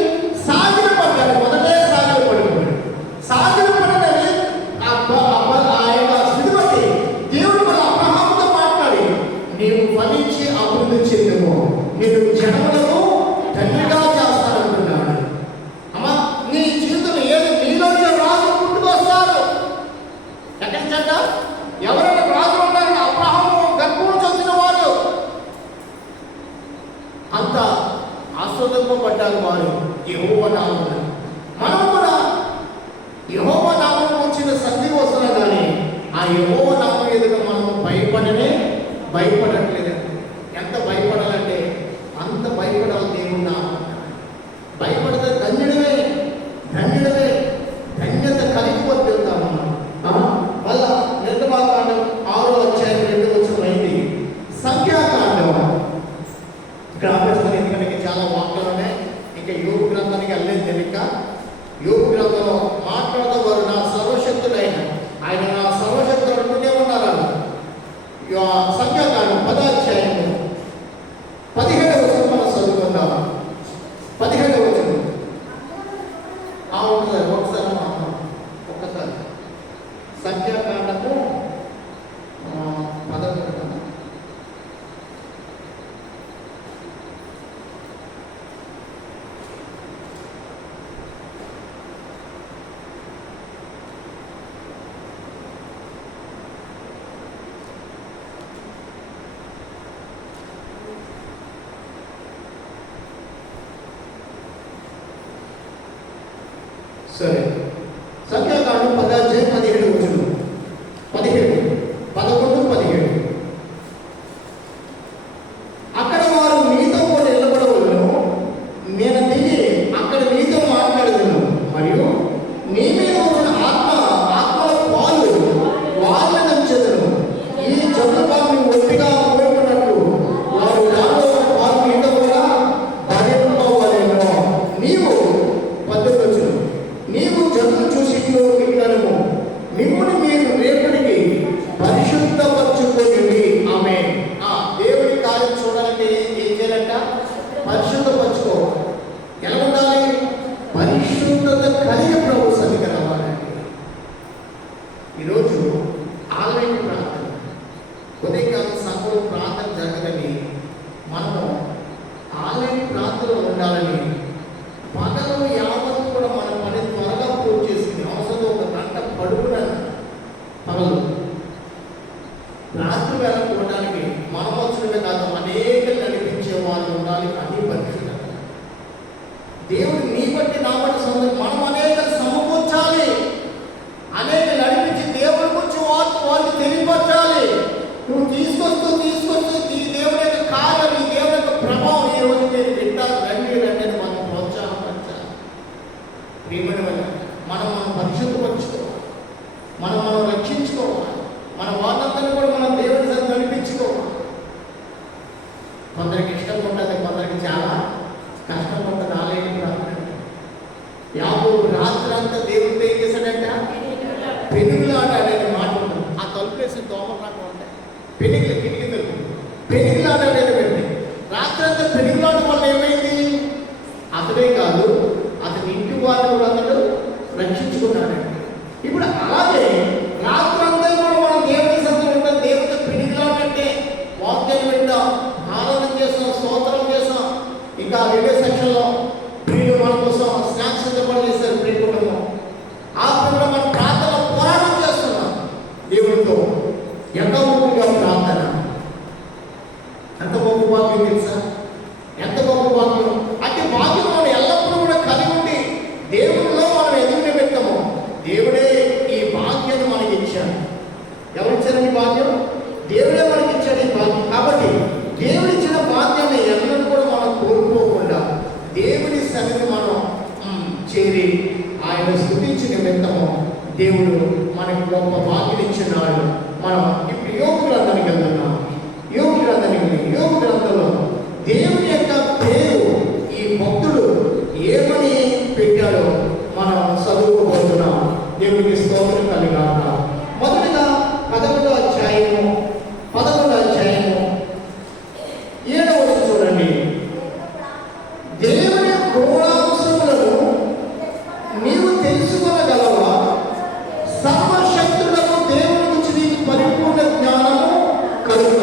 సాగిలపడ్డాడు. మొదటే సాగిలపడిపోయాడు. సాగిలపడని ఆ యొక్క స్థితి బట్టి దేవుడు మన అబ్రహాముతో మాట్లాడి, నీవు ఫలించి అభివృద్ధి చెందుము, నేను జనములకు తండ్రిగా చేస్తానంటున్నాడు. అమ్మా, నీ జీవితంలో ఏది నీలో రాజు పుట్టుకొస్తారు. ఎక్కడి చేత ఎవరైనా రాజు ఉన్నారు? అబ్రహాము గర్భం చొచ్చిన వారు అంత ఆస్వాదింపబడ్డారు వారు యెహోవా నామమున. మనం కూడా యెహోవా నామమున వచ్చిన సంధి వస్తున్నా, కానీ ఆ యెహోవా నామం ఎదుట మనం భయపడట్లేదండి. ఎంత భయపడాలంటే అంత భయపడాలి దేవుని నామం. భయపడితే ధన్యుడమే, ధన్యత కలిగిపోతే వెళ్తామన్నా. వల్ల నిర్గమాకాండం 6వ అధ్యాయం 2వ వచనం అయింది. సంఖ్యాకాండం ఇక్కడ ఆపేస్తాను, ఎందుకంటే చాలా వాక్యాలు ఉన్నాయి. ఇంకా యోగ గ్రంథానికి వెళ్ళలేదు. ఇంకా యోబు గ్రంథంలో మాట్లాడుతూ వారు నా సర్వశక్తుడైన ఆయన నా సర్వశక్తుడు అంటూనే ఉన్నారు. సంఖ్యాకాండం 10వ అధ్యాయము 17వ వచనం మనం చదువుకుందాం. 17వ వచనం ఒకసారి ఒక్కసారి సంఖ్యాకాండము 11. సరే, సంఖ్యాకాండం 10వ అధ్యాయం 17వ వచనం. 17, 11, 17. అక్కడ వారు మీతో కూడా నిలబడవలను, నేను దిగి అక్కడ మీతో మాట్లాడగలను, మరియు నీ మీద ఉన్న ఆత్మల పాలు వాళ్ళని ఉంచెదను. ఈ జబ్బు పాలు ఒట్టిగా పోయినట్లు వారు దానిలో పాలు మీద కూడా భరింపవలెను. నీవు 18వ వచనం, నీవు జన్మ చూసి విజ్ఞానము మిమ్మల్ని మీరు రేపటికి పరిశుద్ధపరచుకోండి. ఆమె దేవుడి కార్యం చూడాలంటే ఏం చేయాలంట? పరిశుద్ధపరచుకో. ఎలా ఉండాలి? పరిశుద్ధత కలిగి ప్రభు సన్నిధికి రావాలండి. ఈరోజు ఆన్లైన్ ప్రార్థన, ఉదయకాలం సంఘం ప్రార్థన జరగదని మనము ఆన్లైన్ ప్రార్థనలో ఉండాలని పగలు యావత్తు కూడా మన పని త్వరగా పూర్తి చేసుకుని అవసరం ఒక గంట పడుకున్న పగలు రాత్రి వేళ చూడడానికి మనమోచనమే కాదు అనేక నడిపించే వాళ్ళు ఉండాలి. అన్ని పరిస్థితులు దేవుడు నీ బట్టి నా బట్టి మనం అనేక సమకూర్చాలి, అనేక నడిపించి దేవుడి గురించి వాళ్ళు తెలియపరచాలి. నువ్వు తీసుకొస్తూ దేవుడి యొక్క కార్యం, ఈ దేవుడి యొక్క ప్రభావం ఈ రోజు నేను వింటాను. రండి మనం ప్రోత్సాహపరచాలి. మనం పరిశుద్ధపరచుకోవాలి, మనం రక్షించుకోవాలి, మన వాళ్ళందరినీ కూడా మనం దేవుడి సన్నిధిలో నడిపించుకోవాలి. కొందరికి ఇష్టం ఉంటుంది, కొందరికి చాలా కష్టం ఉంటుంది. ఆలయం ప్రార్థన యాకోబు రాత్రి అంతా దేవుడితో ఏం చేశాడంట? పెనుగులాట అనే మాట ఉంటుంది. ఆ తలుపులేసి దోమలు నాకు ఉంటాయి. పెనుగులాట అనేది పెట్టి రాత్రి అంతా పెనుగులాట వల్ల ఏమైంది? అతడే కాదు, అతని ఇంటి వాళ్ళు కూడా అతడు రక్షించుకున్నాడండి. ఇప్పుడు అలాగే రాత్రంతా కూడా మనం దేవుడి సన్నిధిలో ఉంటాం. దేవుడితో పెనుగులాటంటే వాక్యం వింటాం, ఆరాధన చేస్తాం, స్తోత్రం చేస్తాం. ఇంకా రేడియో సెక్షన్లో ప్రియులు మన కోసం స్నాక్స్ సిద్ధపడి చేస్తారు. ప్రియ కుటుంబం కూడా మన ప్రార్థన పోరాటం చేస్తున్నాం దేవుడితో. ఎంతగా ప్రార్థన ఎంత గొప్ప భాగ్యం తెలుసా? ఎంత గొప్ప భాగ్యం అంటే భాగ్యం మనం ఎల్లప్పుడూ కూడా కలిగి ఉండి దేవుడిలో మనం ఎదురు నిమిత్తము దేవుడే ఈ భాగ్యాన్ని మనకి ఇచ్చాడు. ఎవరిచ్చారని భాగ్యం? దేవుడే మనకి ఇచ్చాడు ఈ భాగ్యం. కాబట్టి దేవుడిచ్చిన భాగ్యాన్ని ఎన్నడూ కూడా మనం కోల్పోకుండా దేవుడి సన్నిధి మనం చేరి ఆయన స్తుతించి నిమిత్తము దేవుడు మనకి గొప్ప భాగ్యం ఇచ్చినాడు. మనం ఇప్పుడు యోగు గ్రంథానికి వెళ్తున్నాం. యోగు గ్రంథంలో దేవుని యొక్క పేరు ఈ భక్తుడు ఏమని పెట్టాడో మనం చదువుకోబోతున్నాం. దేవునికి స్తోత్రం కలిగాక. మొదటిగా 11వ అధ్యాయము 7వ వచనం చూడండి. దేవుని గుణాంశములను నీవు తెలుసుకోగలవా? సర్వశక్తులకు దేవుని గురించి నీకు పరిపూర్ణ జ్ఞానము కలుగు.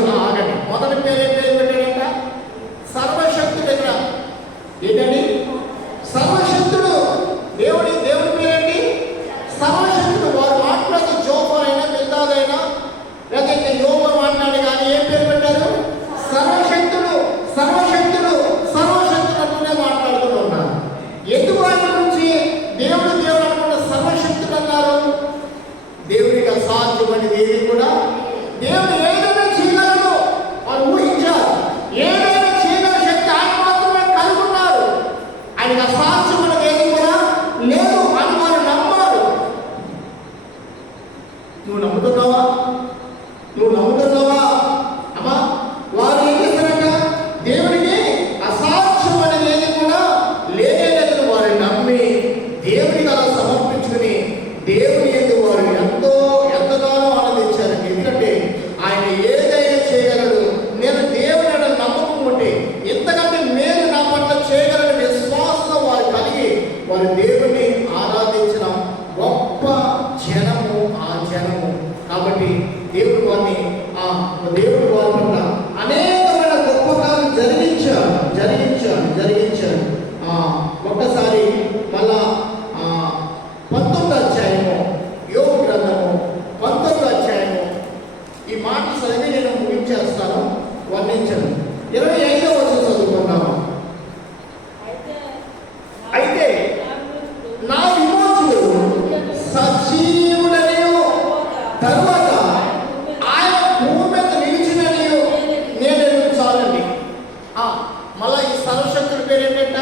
పేరు ఏంటంట?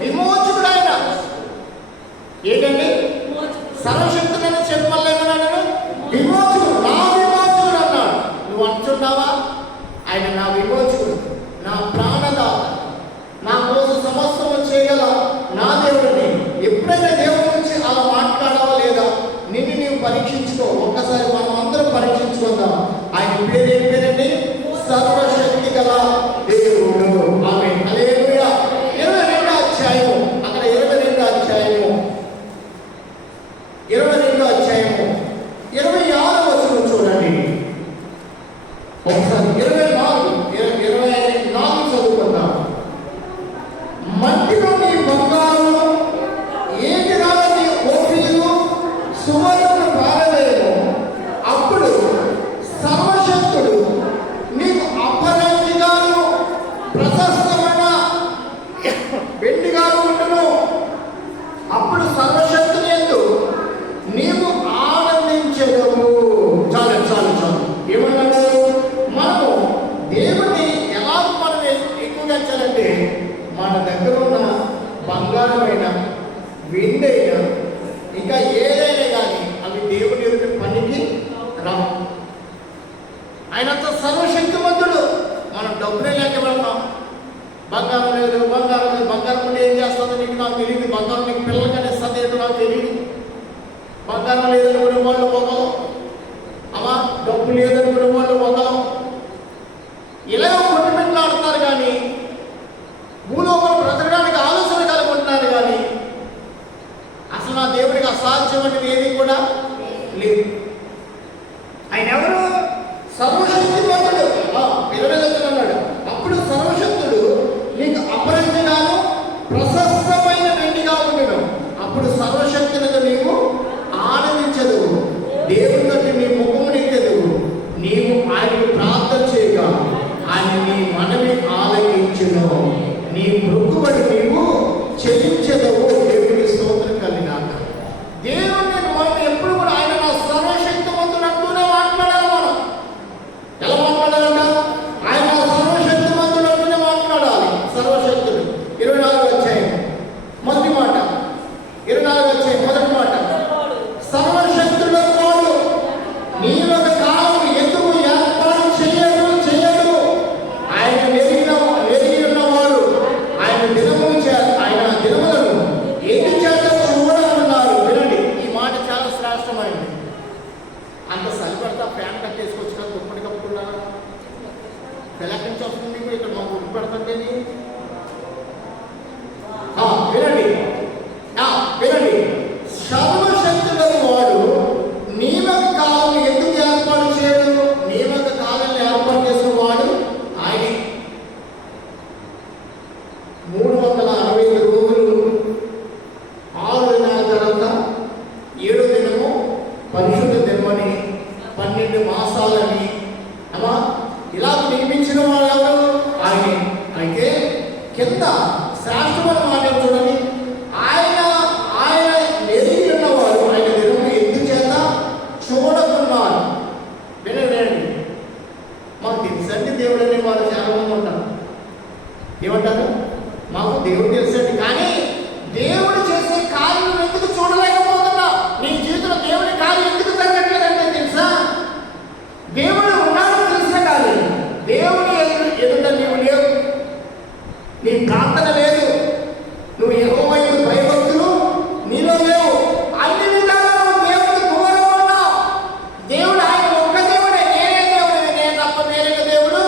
విమోచకుడు. ఆయన ఏంటండి? సర్వశక్తుడైన చెప్పలేమన్నాడు, విమోచకుడు, నా విమోచకుడు అన్నాడు. నువ్వు అంటున్నావా? ఆయన నా విమోచకుడు, నా ప్రాణదాత, నా కోసం సమస్తం చేయగల నా దేవుడిని. ఎప్పుడైనా దేవుడి నుంచి అలా మాట్లాడావా లేదా? నిన్ను నీవు పరీక్షించుకో. ఒక్కసారి మనం అందరం పరీక్షించుకుందాం. ఆయన పేరు ఏం పేరండి? సర్వశక్తి గల దేవుడు. ఆమేన్, హల్లెలూయా. 22వ అధ్యాయము, అక్కడ 22వ అధ్యాయము 26వ వచనం చూడండి ఒకసారి. 24 చదువుకుందాం. మట్టిలో నీ బంగారు, ఏటిరాల నీ ఓఫీరు, సువర్ణ పారవేయము. అప్పుడు సర్వశక్తుడు నీకు అపరంజిగాను ప్రశస్తమైన వెండిగాను ఉండును. అప్పుడు సర్వశక్తుని యందు నీవు ఆనందించెదవు. చాలు చాలు చాలు. ఏమన్నాడు? మనము దేవుని ఎలా మనం ఎక్కువగా చేయాలంటే, మన దగ్గర ఉన్న బంగారమైన, వెండైనా, ఇంకా ఏదైనా కానీ అవి దేవుని యొక్క పనికి రావు. ఆయనంత సర్వశక్తిమంతుడు. మనం డబ్బులే లేక వెళ్తాం. బంగారం లేదు, బంగారం లేదు. బంగారం ఉంటే ఏం చేస్తుందో నీకు నాకు తెలియదు. బంగారం నీకు పిల్లలకనే ఇస్తుంది ఏంటో నాకు తెలియదు. బంగారం లేదనుకునే వాళ్ళు ఒకరు, అమ్మా డబ్బు లేదనుకునే వాళ్ళు ఒకరు, ఇలా కొట్టుమిట్లు ఆడుతున్నారు. కానీ భూలోకం బ్రతకడానికి ఆలోచన కలుగుంటున్నారు. కానీ అసలు నా దేవుడికి అసాధ్యమైనది ఏది కూడా లేదు. ఆయన ఎవరు? సర్వశక్తిమంతుడు. 20 అన్నాడు. అప్పుడు సర్వశక్తుడు నీకు అపరంజిగాను ప్రశస్తమైన వెండిగా ఉండను. అప్పుడు సర్వశక్తునితో నీవు ఆనందించదు. దేవుని బట్టి నీ ముఖము నెత్తెదు. నీవు ఆయన ప్రార్థన చేయగా ఆయన నీ మనవి ఆలకించును. నీ మొక్కుబడి నీవు చెల్లించదవు. దేవుని స్తోత్రం కలిగాక. దేవుని మనం ఎప్పుడు కూడా ఆయన నా సర్వశక్తిమంతుడు అంటూనే మాట్లాడాలి. మనం ఎలా మాట్లాడాలంట? ఆయన నా సర్వశక్తిమంతుడు అంటూనే మాట్లాడాలి. సర్వశక్తుడు. 24వ అధ్యాయం మొదటి మాట. 24వ అధ్యాయం మొదటి మాట. సర్వశక్తుడు వాడు నీ ఒక కాలం ఎందుకు ఏర్పాటు చేయడు. ఆయన ఎరిగి ఉన్నవాడు ఆయన దినములను ఎన్ని చేత చూడాలన్నారు. వినండి, ఈ మాట చాలా శ్రేష్టమైనది. అంత సరిపడతా ఫ్యాన్ కట్టేసుకొచ్చు కదా, దుప్పటి కప్పుకున్నాను. ఎలాంటి నుంచి వస్తుంది మీకు ఇక్కడ మాకు ఉప్పు పెడుతుంది. వినండి, సర్వశక్తుడైన వాడు నియమక కాలం ఎందుకు ఏర్పాటు చేయడు? నియమక కాలాన్ని ఏర్పాటు చేసిన వాడు ఆయనే. 365 రోజులు 6 దినాల తర్వాత 7వ దినము పరిశుద్ధ దినమని, 12 మాసాలని అమ్మా ఇలా నియమించిన వాడు ఎవరు? ఆయనే. అయితే కింద శాస్త్రమైన మాట చూడండి. ఆయన ఎరిగి ఉన్నవారు ఆయన దినము ఎందుచేత చూడకున్నారు. వినండి, మాకు తెలుసండి దేవుడు అనే వారు చాలా మంది ఉంటారు. ఏమంటారు? మాకు దేవుడు తెలుసండి, కానీ దేవుడు చేసే కార్యం ఎందుకు చూడలేకపోతున్నా? నీ జీవితంలో దేవుడి కార్యం ఎందుకు జరగట్లేదంటే తెలుసా? దేవుడు ఉన్నాడు తెలిసే కాదు, దేవుని ఎదుట నీవు లేవు, నీ ప్రార్థన లేదు, నువ్వు యెహోవా యందు భయభక్తులు నీలో లేవు. అన్ని విధాలుగా దేవుడికి దూరంగా ఉన్నావు. దేవుడు ఆయన ఒక్క దేవుడే. నేనే దేవుడు, నేను తప్ప వేరే దేవుడు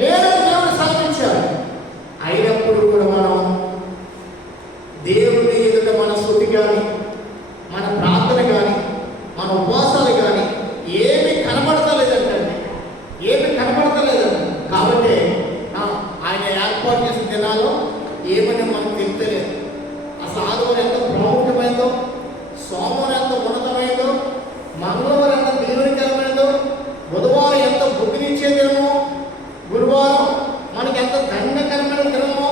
లేదని దేవుడు సాధించాడు. అయినప్పుడు కూడా మనం దేవుని ఎదుట మన స్తుతి కానీ, మన ప్రార్థన కానీ, మన ఉపవాసాలు కానీ ఏమి కనబడతలేదంటే, ఏమి కనబడతలేదండి. కాబట్టి ఆయన ఏర్పాటు చేసిన దినాల్లో ఏమని మనకు తెలియలేదు. అసలు ఆదివారం ఎంత ప్రాముఖ్యమైందో, సోమవారం ఎంత ఉన్నతమైందో, మంగళవారం ఎంత దీవెనకరమైందో, బుధవారం ఎంత బుద్ధినిచ్చే దినమో, గురువారం మనకి ఎంత దండకరమైన దినమో,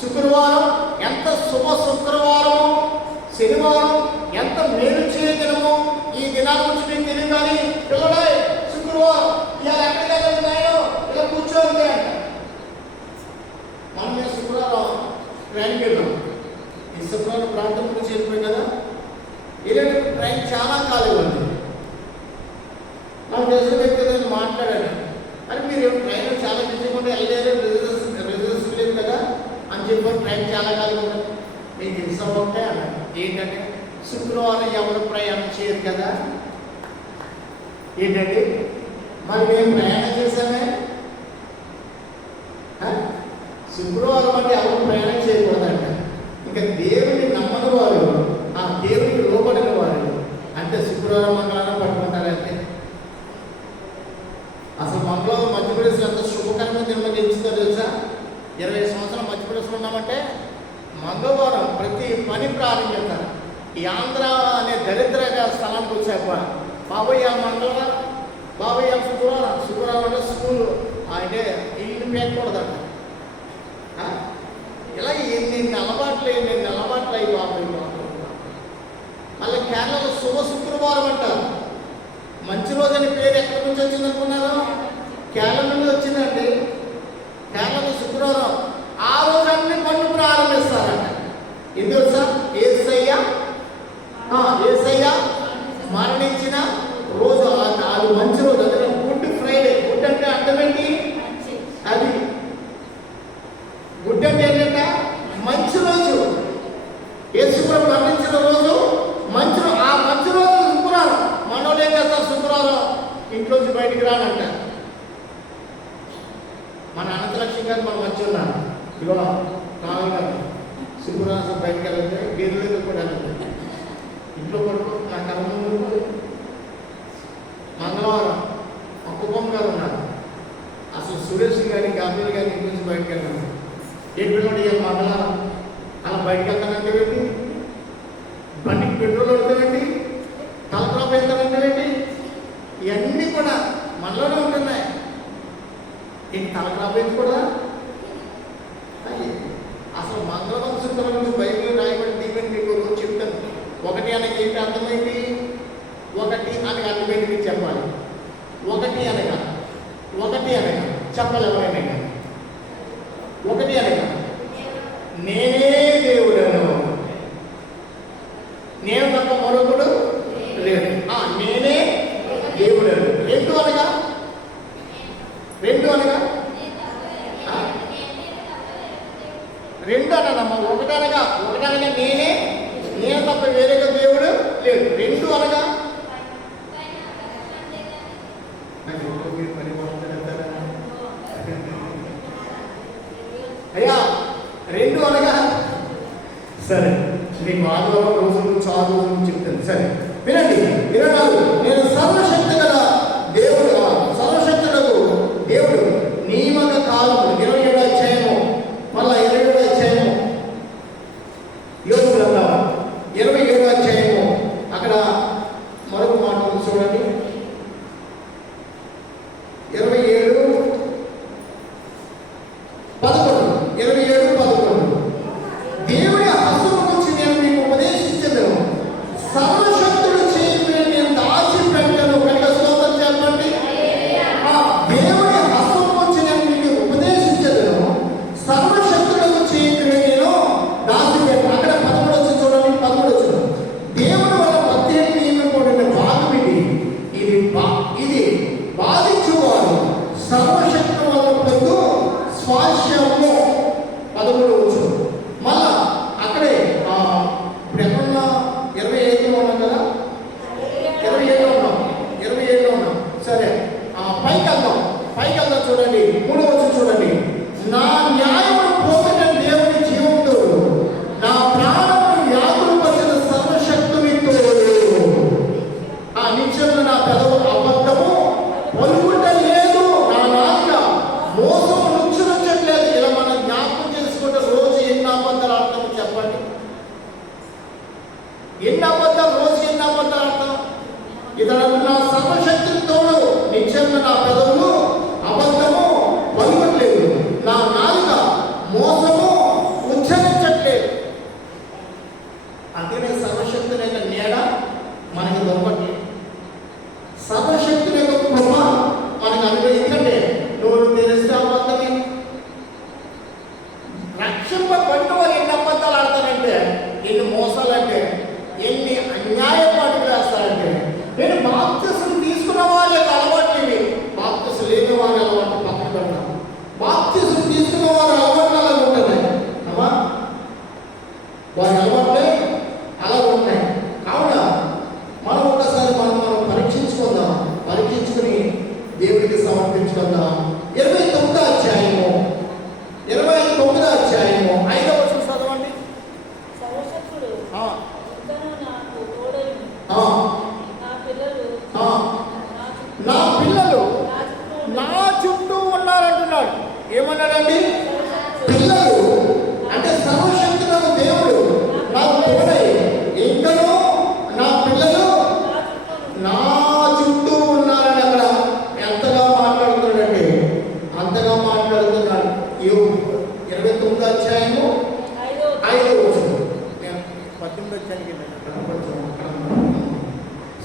శుక్రవారం ఎంత శుభ శుక్రవారమో, శనివారం ఎంత మేలు చేయ దినమో. ఈ దినాల గురించి మీకు తెలియదు. కానీ పిల్లడే శుక్రవారం ఇలా ఎక్కడికి ఇలా కూర్చోండి అంట. మన మీద శుక్రవారం ట్రైన్కి వెళ్ళాం. ఈ శుక్రవారం ప్రాంతం గురించి వెళ్ళిపోయి కదా, ఇలాంటి ట్రైన్ చాలా ఖాళీగా ఉంది. నాకు తెలిసిన వ్యక్తి మాట్లాడాను, అని మీరు ట్రైన్ చాలా బిజీగా ఉంటే వెళ్ళలేరు, రిజర్వేషన్ లేదు కదా అని చెప్పి ట్రైన్ చాలా ఖాళీగా ఉంటుంది. మీకు ఇష్టం ఉంటే అన్నాడు. ఏంటంటే శుక్రవారం ఎవరు ప్రయాణం చేయరు కదా. ఏంటంటే మరి మేము ప్రయాణం చేశామే, శుక్రవారం అంటే ఎవరు ప్రయాణం చేయకూడదంట. ఇంకా దేవుడిని నమ్మని వారు, ఆ దేవుడికి లోపడిన వారు అంటే శుక్రవారం మంగళవారం పట్టుకుంటారంటే. అసలు మనలో మధ్యప్రదేశ్లో ఎంత శుభకరమైన జన్మ ఎంచుతారో తెలుసా? 20 సంవత్సరాలు మధ్యప్రదేశ్లో ఉన్నామంటే మంగళవారం ప్రతి పని ప్రారంభిస్తారు. ఈ ఆంధ్ర అనే దరిద్రగా స్థలానికి వచ్చాక బాబయ్య మంగళవారం, బాబయ్య శుక్రవారం, శుక్రవారం అంటే స్కూలు అంటే ఇల్లు పేకూడదంట. ఇలా ఎన్ని అలవాట్లు అయి బాబు. మళ్ళీ కేరళలో శుభ శుక్రవారం అంటారు. మంచి రోజు అని పేరు ఎక్కడి నుంచి వచ్చింది అనుకున్నారు? కేరళ నుండి వచ్చిందండి. కేరళలో శుక్రవారం ఆ రోజు అన్ని పనులు ప్రారంభిస్తారంట. ఎందుకు సార్? యేసయ్య మరణించిన రోజు, అది మంచి రోజు. అదే గుడ్ ఫ్రైడే. గుడ్ అంటే అర్థం ఏంటి? అది గుడ్ అంటే ఏంటంటే మంచి రోజు. యేసుప్రభు మరణించిన రోజు మంచి రోజు. ఆ మంచి రోజు శుక్రవారం. మనోళ్ళు ఏం చేస్తారు? శుక్రవారం ఇంట్లోంచి బయటికి రానంట. మన అనంతలక్ష్మి గారు మన మంచి ఉన్నారు. ఇగో కావాలి గారు శుక్రవారం బయటకు వెళ్తే గేదెలు కూడా వెళ్తాయి. ఇంట్లో పడుకో నా కర్మ. మంగళవారం మా కుప్పం గారు ఉన్నారు. అసలు సురేష్ గారి గాంధీ గారి ఇంటి నుంచి బయటకు వెళ్ళాను. ఏంటి పిల్లలు మంగళవారం అలా బయటకు వెళ్తానంటే ఏంటి? బండికి పెట్రోల్ పెడతానండి, తలక్రాప్ వెళ్తానంటే ఇవన్నీ కూడా మనలోనే ఉంటున్నాయి. ఏంటి తలక్రాప్ ఏంటి కూడా? అసలు మంగళవారం శుక్రవారం బైబిల్ రాయబడి దీవెని మీకు రోజు చెప్తాను. ఒకటి అనగా ఏంటి అర్థమైంది? ఒకటి అనగా అర్థమైంది మీకు చెప్పాలి. ఒకటి అనగా చెప్పాలి ఎవరైనా కానీ. ఒకటి అనగా నేనే దేవుడను, నేను తప్ప మరొకడు లేదు. నేనే దేవుడను. రెండు అనగా రెండు అనమ్మా. ఒకటనగా నేను తప్ప వేరేగా దేవుడు లేదు. రెండు అనగా అయ్యా రెండు అనగా సరే మీకు ఆదివారం రోజులు చాలు చెప్తాను. సరే వినండి. 24 నేను సర్వశక్తి గల దేవుడు, సర్వశక్తులకు దేవుడు నియమక కాలం 27వ అధ్యాయము, మళ్ళా 27వ అధ్యాయము యోబు గ్రంథం 27వ అధ్యాయము అక్కడ మరొక మాట చూడండి. 27:11 దేవుడి హస్తము గురించి నేను మీకు ఉపదేశించను, సర్వశక్తుడు చేయమని నేను దాచిపెట్టను. కనుక స్తోత్రం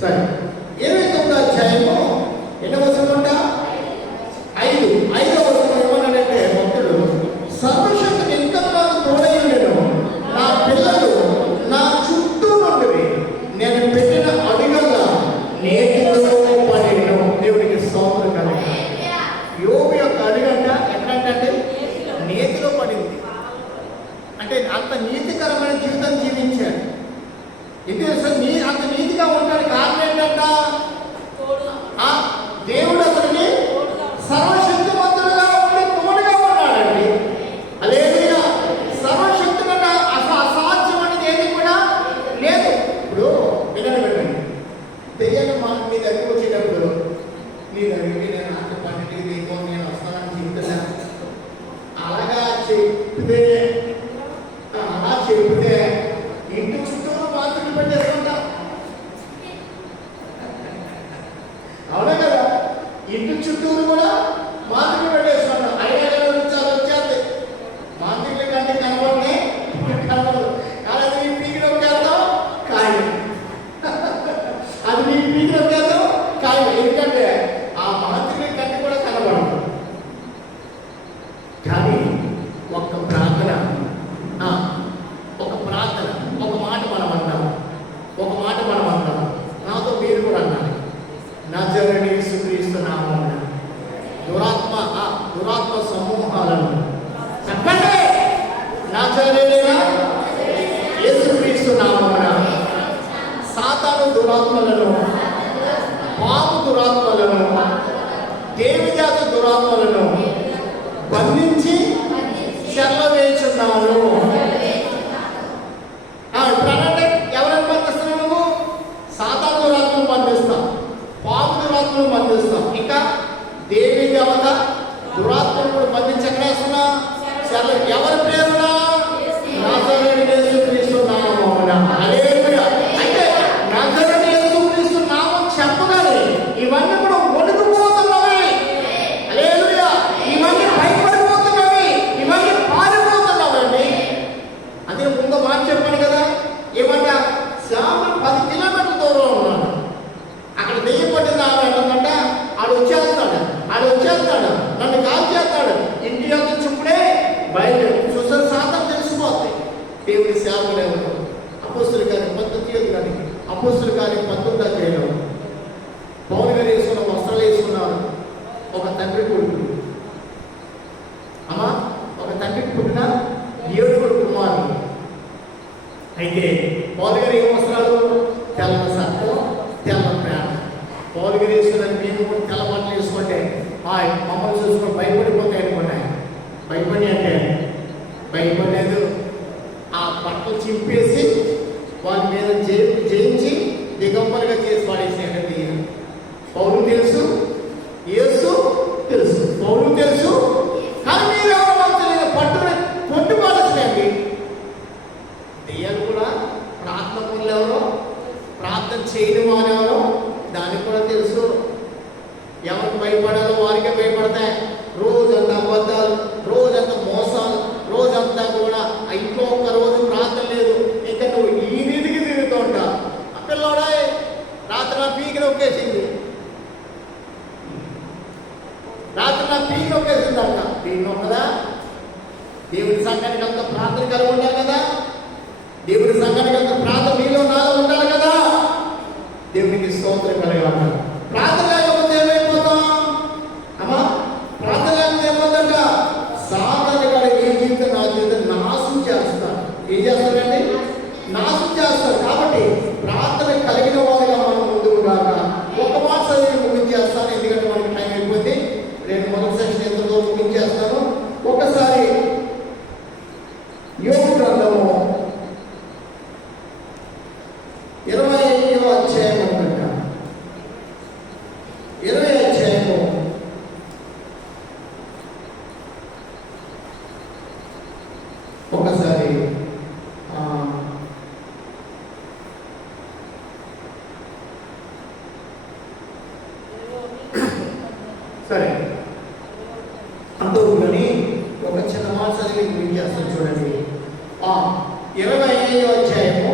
సరే, 29వ అధ్యాయము ఎన్నో వచనం అంట? 5వ వచనం ఏమన్నాడంటే భక్తుడు, సర్వశక్తిని ఇంకా నాకు తోడై ఉండెను, నా పిల్లలు నా చుట్టూ నుండి నేను పెట్టిన అడుగుల నేతిలో పడేను. దేవునికి స్తోత్రం కలుగును. యోబు యొక్క అడుగంట ఎట్లాంటే నేతిలో పడింది. అంటే అంత నీతికరమైన జీవితం జీవించాడు. ఎందుకు అంత నీతిగా ఉంటాడు కారణం ఏంటంట? దేవుడు అతనికి సర్వశక్తిమంతుడుగా ఉండి తోడుగా ఉన్నాడండి. అదేవిధంగా సర్వశక్తులుగా అసాధ్యం అనేది ఏది కూడా లేదు. ఇప్పుడు వినండి, తెలియక మీ దగ్గరికి వచ్చేటప్పుడు మీ దగ్గరికి నేను అంత పండితుడికి దీపో నేను వస్తానని చెప్తున్నా, అలా చెప్తే ఇంటి చుట్టూ మాత్రమే పెట్టేసుకుంటాం. అవునా కదా? ఇంటి చుట్టూరు కూడా మాత్రమే పెట్టేసుకుంటాం. అయినా వచ్చేది మాంత్రికుల కంటే కనబడి కనబడదు. అలాగే నీ పీకిలోకి వెళ్తాం కాయలు, అది నీ పీకిలోకి వెళ్తాం కాయలు. ఎందుకంటే ఆ మాంత్రికుల కంటే కూడా కనబడదు. కానీ ఒక్క ప్రార్థన, ఒక మాట మనం అంటాం, నాతో మీరు కూడా అన్నారు, నజరేయుడైన యేసుక్రీస్తు నామమున దురాత్మ సమూహాలను చెప్పండి, నజరేయుడైన యేసుక్రీస్తు నామమున సాతాను దురాత్మలను, పాము దురాత్మలను, దేవిజాతి దురాత్మలను బంధించి చెల్ల వేయుచున్నాను. ఇప్పుడు అనంటే ఎవరైనా బంధిస్తున్నావు? నువ్వు సాతాను దురాత్మను బంధిస్తావు, పాము దురాత్మను బంధిస్తావు, ఇంకా దేవి దేవత దురాత్మను కూడా బంధించి ఎక్కడ వేస్తున్నా? ఎవరి పేరునా? నజరేయుడైన యేసుక్రీస్తు నామమున. హల్లెలూయా. అయితే నజరేయుడైన యేసుక్రీస్తు నామం చెప్పగానే ఇవన్నీ కూడా వణుకుపోతున్నవి. హల్లెలూయా. ఇవన్నీ భయపడిపోతున్నవి, ఇవన్నీ పారిపోతున్నవండి. అదే ముందు మాట చెప్పాను కదా, ఏమంట? శ్యాములు 10 కిలోమీటర్ల దూరం ఉన్నాడు. అక్కడ దెయ్యం పట్టింది ఆమె అంటుందంట, ఆడు వచ్చేస్తాడు, నన్ను కాల్ చేస్తాడు, ఇంటి యొక్క చుప్పుడే బయలుదేరి చూసారు. సాతం తెలిసిపోతాయి. దేవుడి సేవలు ఎవరు? అపోస్తుల కార్యం 19వ అధ్యాయంలో పౌలు గారు వేసుకున్న వస్త్రాలు వేసుకున్నారు. ఒక తండ్రి కొడుకు, ఒక తండ్రికి పుట్టిన 7 కుమారులు. అయితే పౌలు గారు ఏ వస్త్రాలు? తెల్ల సత్వం, తెల్ల ప్యాంట్. పౌలు గారు వేసుకున్న మేము కూడా తెల్ల బట్టలు వేసుకుంటే మమ్మల్ని చూసుకొని భయపడిపోతాయి అనుకున్నాయి. భయపడి అంటే భయపడలేదు. ఆ బట్టలు చింపేసి వాళ్ళ మీద జయించి దిగంబరిగా చేసి పాడేసినట్టు. పౌలు తెలుసు, యేసు తెలుసు, పౌలు తెలుసు, కానీ మీరు ఎవరో తెలియదు, పట్టు పాడేసినండి. దెయ్యాలు కూడా ప్రార్థనలు ఎవరో, ప్రార్థన చేయని వారు ఎవరో దానికి కూడా తెలుసు. ఎవరికి భయపడాలో వారికే భయపడతాయి. రోజంతా అబద్ధాలు, రోజంతా మోసాలు, రోజంతా కూడా ఇంట్లో ఒక్క రోజు ప్రార్థన లేదు. ఇంకా నువ్వు ఈ నీతికి తిరుగుతూ ఉంటావు. ఆ పిల్లోడా రాత్రి నా పీకి నొక్కేసింది, అంట. దీన్ని ఒక్కదా? దేవుడి సంఘానికి అంత ప్రార్థన కలిగి ఉండాలి కదా. దేవుడి సంఘానికి అంత ప్రార్థన నీలో నాలో ఉండాలి కదా. దేవునికి స్తోత్రం కలగాలి. ప్రార్థన లేకపోతే ఏమైపోతాం? ప్రార్థన లేకపోతే ఏమవుతుందంట? సాధారణ గారు ఏ జీవితం నా జీవితం నాశనం చేస్తారు. ఏం చేస్తారండి? నాశనం చేస్తారు. కాబట్టి ప్రార్థన కలిగిన వారిగా మనం ముందుకు కాక ఒక మాట ముగించేస్తాను, ఎందుకంటే మనకి టైం అయిపోయింది. నేను మొదటి సెషన్ ఎంతో ముగించేస్తాను. ఒకసారి యోబు గ్రంథము 20వ అధ్యాయం అనుకుంటా, 20వ అధ్యాయము ఒకసారి సరే అంతలోని ఒక చిన్న మాట చదివి గురించి చేస్తాను చూడండి. 25వ అధ్యాయము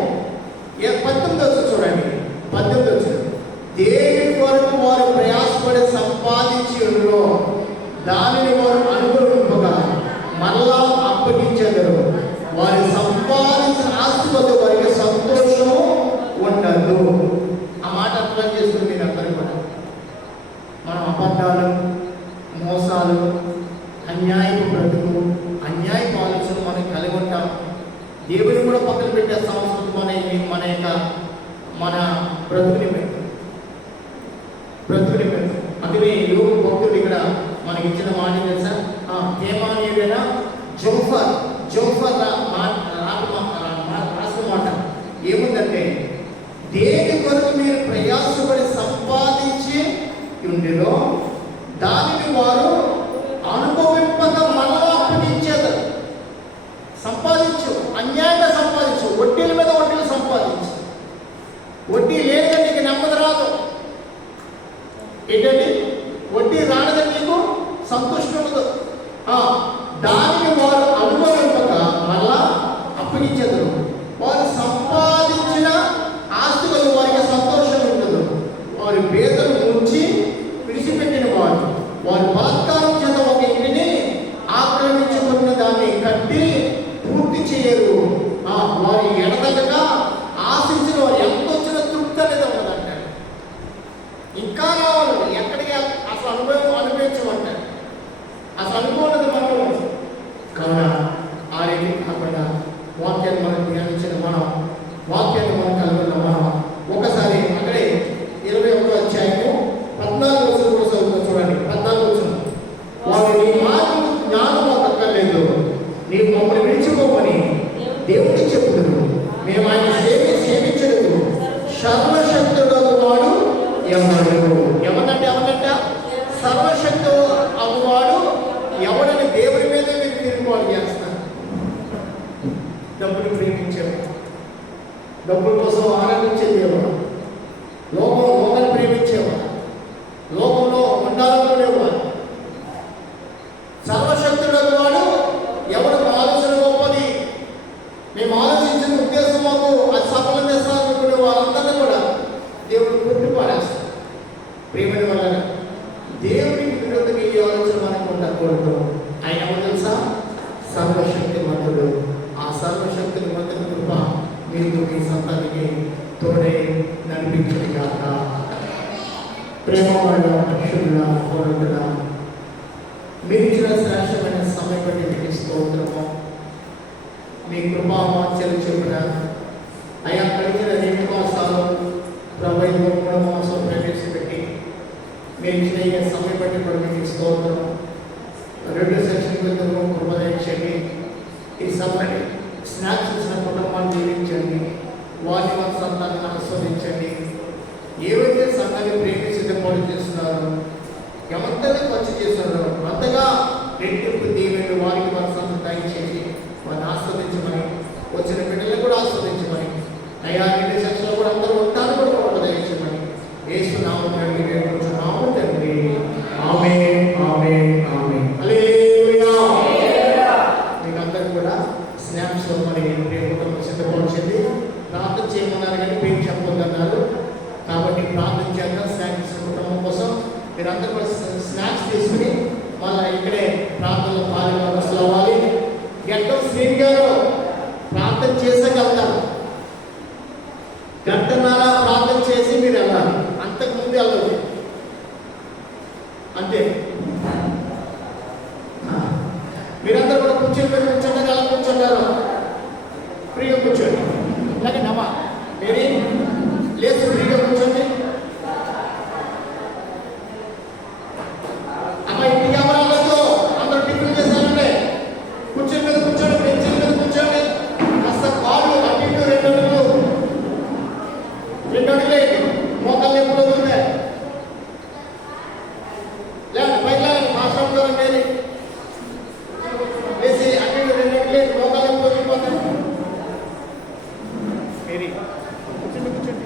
దేవుని కూడా పక్కన పెట్టే సంస్కృతి మన యొక్క మన బ్రతుకుని పెడుతుంది. అందుకే యోగు భక్తుడు ఇక్కడ మనకి ఇచ్చిన మాట తెలుసా? తేమానీయుడైన జోఫర్ రాసిన మాట ఏముందంటే, దేని కొరకు మీరు ప్రయాసపడి సంపాదించి ఉండిలో దానిని వారు అనుభవింపక మళ్ళా అప్పగించేది. సంపాదించు, అన్యాయంగా సంపాదించు, వడ్డీల మీద వడ్డీలు సంపాదించు. వడ్డీ లేదంటే నీకు నెమ్మది రాదు. ఏంటండి? వడ్డీ రానిదని నీకు సంతృష్టి ఉండదు. దానిని వారు అనుభవింపక మళ్ళా అప్పగించేద్దరు. వారు సంపాదించిన ఆస్తులు వారికి సంతోషం ఉండదు. వారి పేదలు ఉంచి విడిచిపెట్టిన వారు బలాత్కారం చేత ఒక ఇంటిని ఆక్రమించబడిన దాన్ని కట్టి పూర్తి చేయరు. వారి ఎడదగగా ఆశించిన వారు ఎంత వచ్చిన తృప్తి అనేది ఉండదంటారు. ఇంకా రావాలి, ఎక్కడికి అసలు అనుభవించమంటారు. అసలు అనుకోవడం మనం కావున ఆ రీతి కాకుండా వాక్యాన్ని మనం ధ్యానించిన వాక్యాన్ని మనం కనుగొన్న ఒకసారి అక్కడే 21వ అధ్యాయము 14వ వచనం కూడా చదువుతాం. చూడండి, 14వ వచనం. వాడు నీ మార్గం జ్ఞానం అక్కర్లేదు, నీవు మమ్మల్ని విడిచిపోమని దేవుడికి చెప్పుదురు. మేము ఆయన సేవించలేదు. సర్వశక్తుడు వాడు ఎవరంట సర్వశక్తు అవ్వవాడు ఎవడని దేవుడి మీదే మీరు తిరుగుబాటు చేస్తారు. డబ్బులు ప్రేమించేవాడు, డబ్బుల కోసం ఆనందించేవాడు, లోకాన్ని ప్రేమించేవాడు, లోకంలో ఉండాలనుకునేవాడు. సర్వశక్తుడు వాడు ఎవడు ఆలోచన గొప్పది, మేము ఆలోచించిన ఉద్దేశం మాకు అది సఫలం చేస్తారనుకునే వాళ్ళందరినీ కూడా దేవుడు కొట్టి పారేస్తాడు. ప్రేమని వల్ల దేవుడికి విరోధంగా ఈ ఆలోచన మనకు ఉండకూడదు. ఆయన ఎవరు తెలుసా? సర్వశక్తి మంతుడు. ఆ సర్వశక్తిని మంతుల కృప మీరు మీ సంతానికి తోడే నడిపించదు కాక. ప్రేమవాడ పక్షుల కోరుతున్నా మీరు ఇచ్చిన శ్రేష్టమైన సమయం బట్టి మీకు స్తోత్రము. మీ కృపావాచ్యాలు చెప్పిన అయా కలిగిన 2 మాసాలు 3 మాసం ప్రవేశపెట్టి మీరు ఇచ్చిన సమయం బట్టి కూడా మీకు స్తోత్రం. 2 సెక్షన్ క్రితం కృపదయించండి. ఈ సమయాన్ని స్నాక్స్ ఇచ్చిన కుటుంబాన్ని జీవించండి. వారి మన సంతానాన్ని ఆస్వాదించండి. ఏవైతే సంఘాన్ని ప్రేమి సిద్ధపాటు చేస్తున్నారో, ఎవరిని ఖర్చు చేస్తున్నారో అంతగా రెట్టింపు దీవెనలు వారికి మన సంతం దయచేసి వారిని ఆస్వాదించమని, వచ్చిన బిడ్డలను కూడా ఆస్వాదించమని, అయ్యా 2 సెక్షన్లో కూడా అందరూ ఉంటారు కూడా కృపదయించమని యేసు నామమున అడిగి వేడుకుంటున్నాము తండ్రి. ఆమేన్, ఆమేన్, ఆమేన్. హల్లెలూయా. మీకు అందరూ కూడా స్నాప్స్ మరి కుటుంబం సిద్ధపరిచింది. ప్రార్థన చేయమన్నారు కానీ పేరు చెప్పొద్దన్నారు. కాబట్టి ప్రార్థన చేద్దాం. స్నాక్స్ కుటుంబం కోసం మీరందరూ కూడా స్నాక్స్ తీసుకుని మళ్ళీ ఇక్కడే ప్రార్థనలో పాల్గొనవలసి అవ్వాలి. గంటం శ్రీని గారు ప్రార్థన చేసేగలుగుతారు. గంటన్నర ప్రార్థన చేసి మీరు వెళ్ళాలి. అంతకుముందు వెళ్ళదు. అంతే. మీరందరూ కూడా కూర్చొని మీద కూర్చుంటారు. అలా కూర్చుంటారు. ఫ్రీగా కూర్చోండి. అలాగే నమ్మా మీరే లేదు, ఫ్రీగా కూర్చోండి. అమ్మ ఇంటికి ఎవరాలతో అందరూ టిఫిన్ చేశారంటే కూర్చొని మీద కూర్చోండి. బెంచీల మీద కూర్చోండి. కాస్త కాళ్ళు అటు ఇటు 2 అడుగులే మోకాళ్ళు ఎప్పుడు అవుతుందే లేదు పైకి మాస్టర్ ద్వారా వేసి అటు ఇటు 2 అడుగులే మోకాళ్ళు ఎప్పుడు అయిపోతాయి. వేరి కూర్చోండి.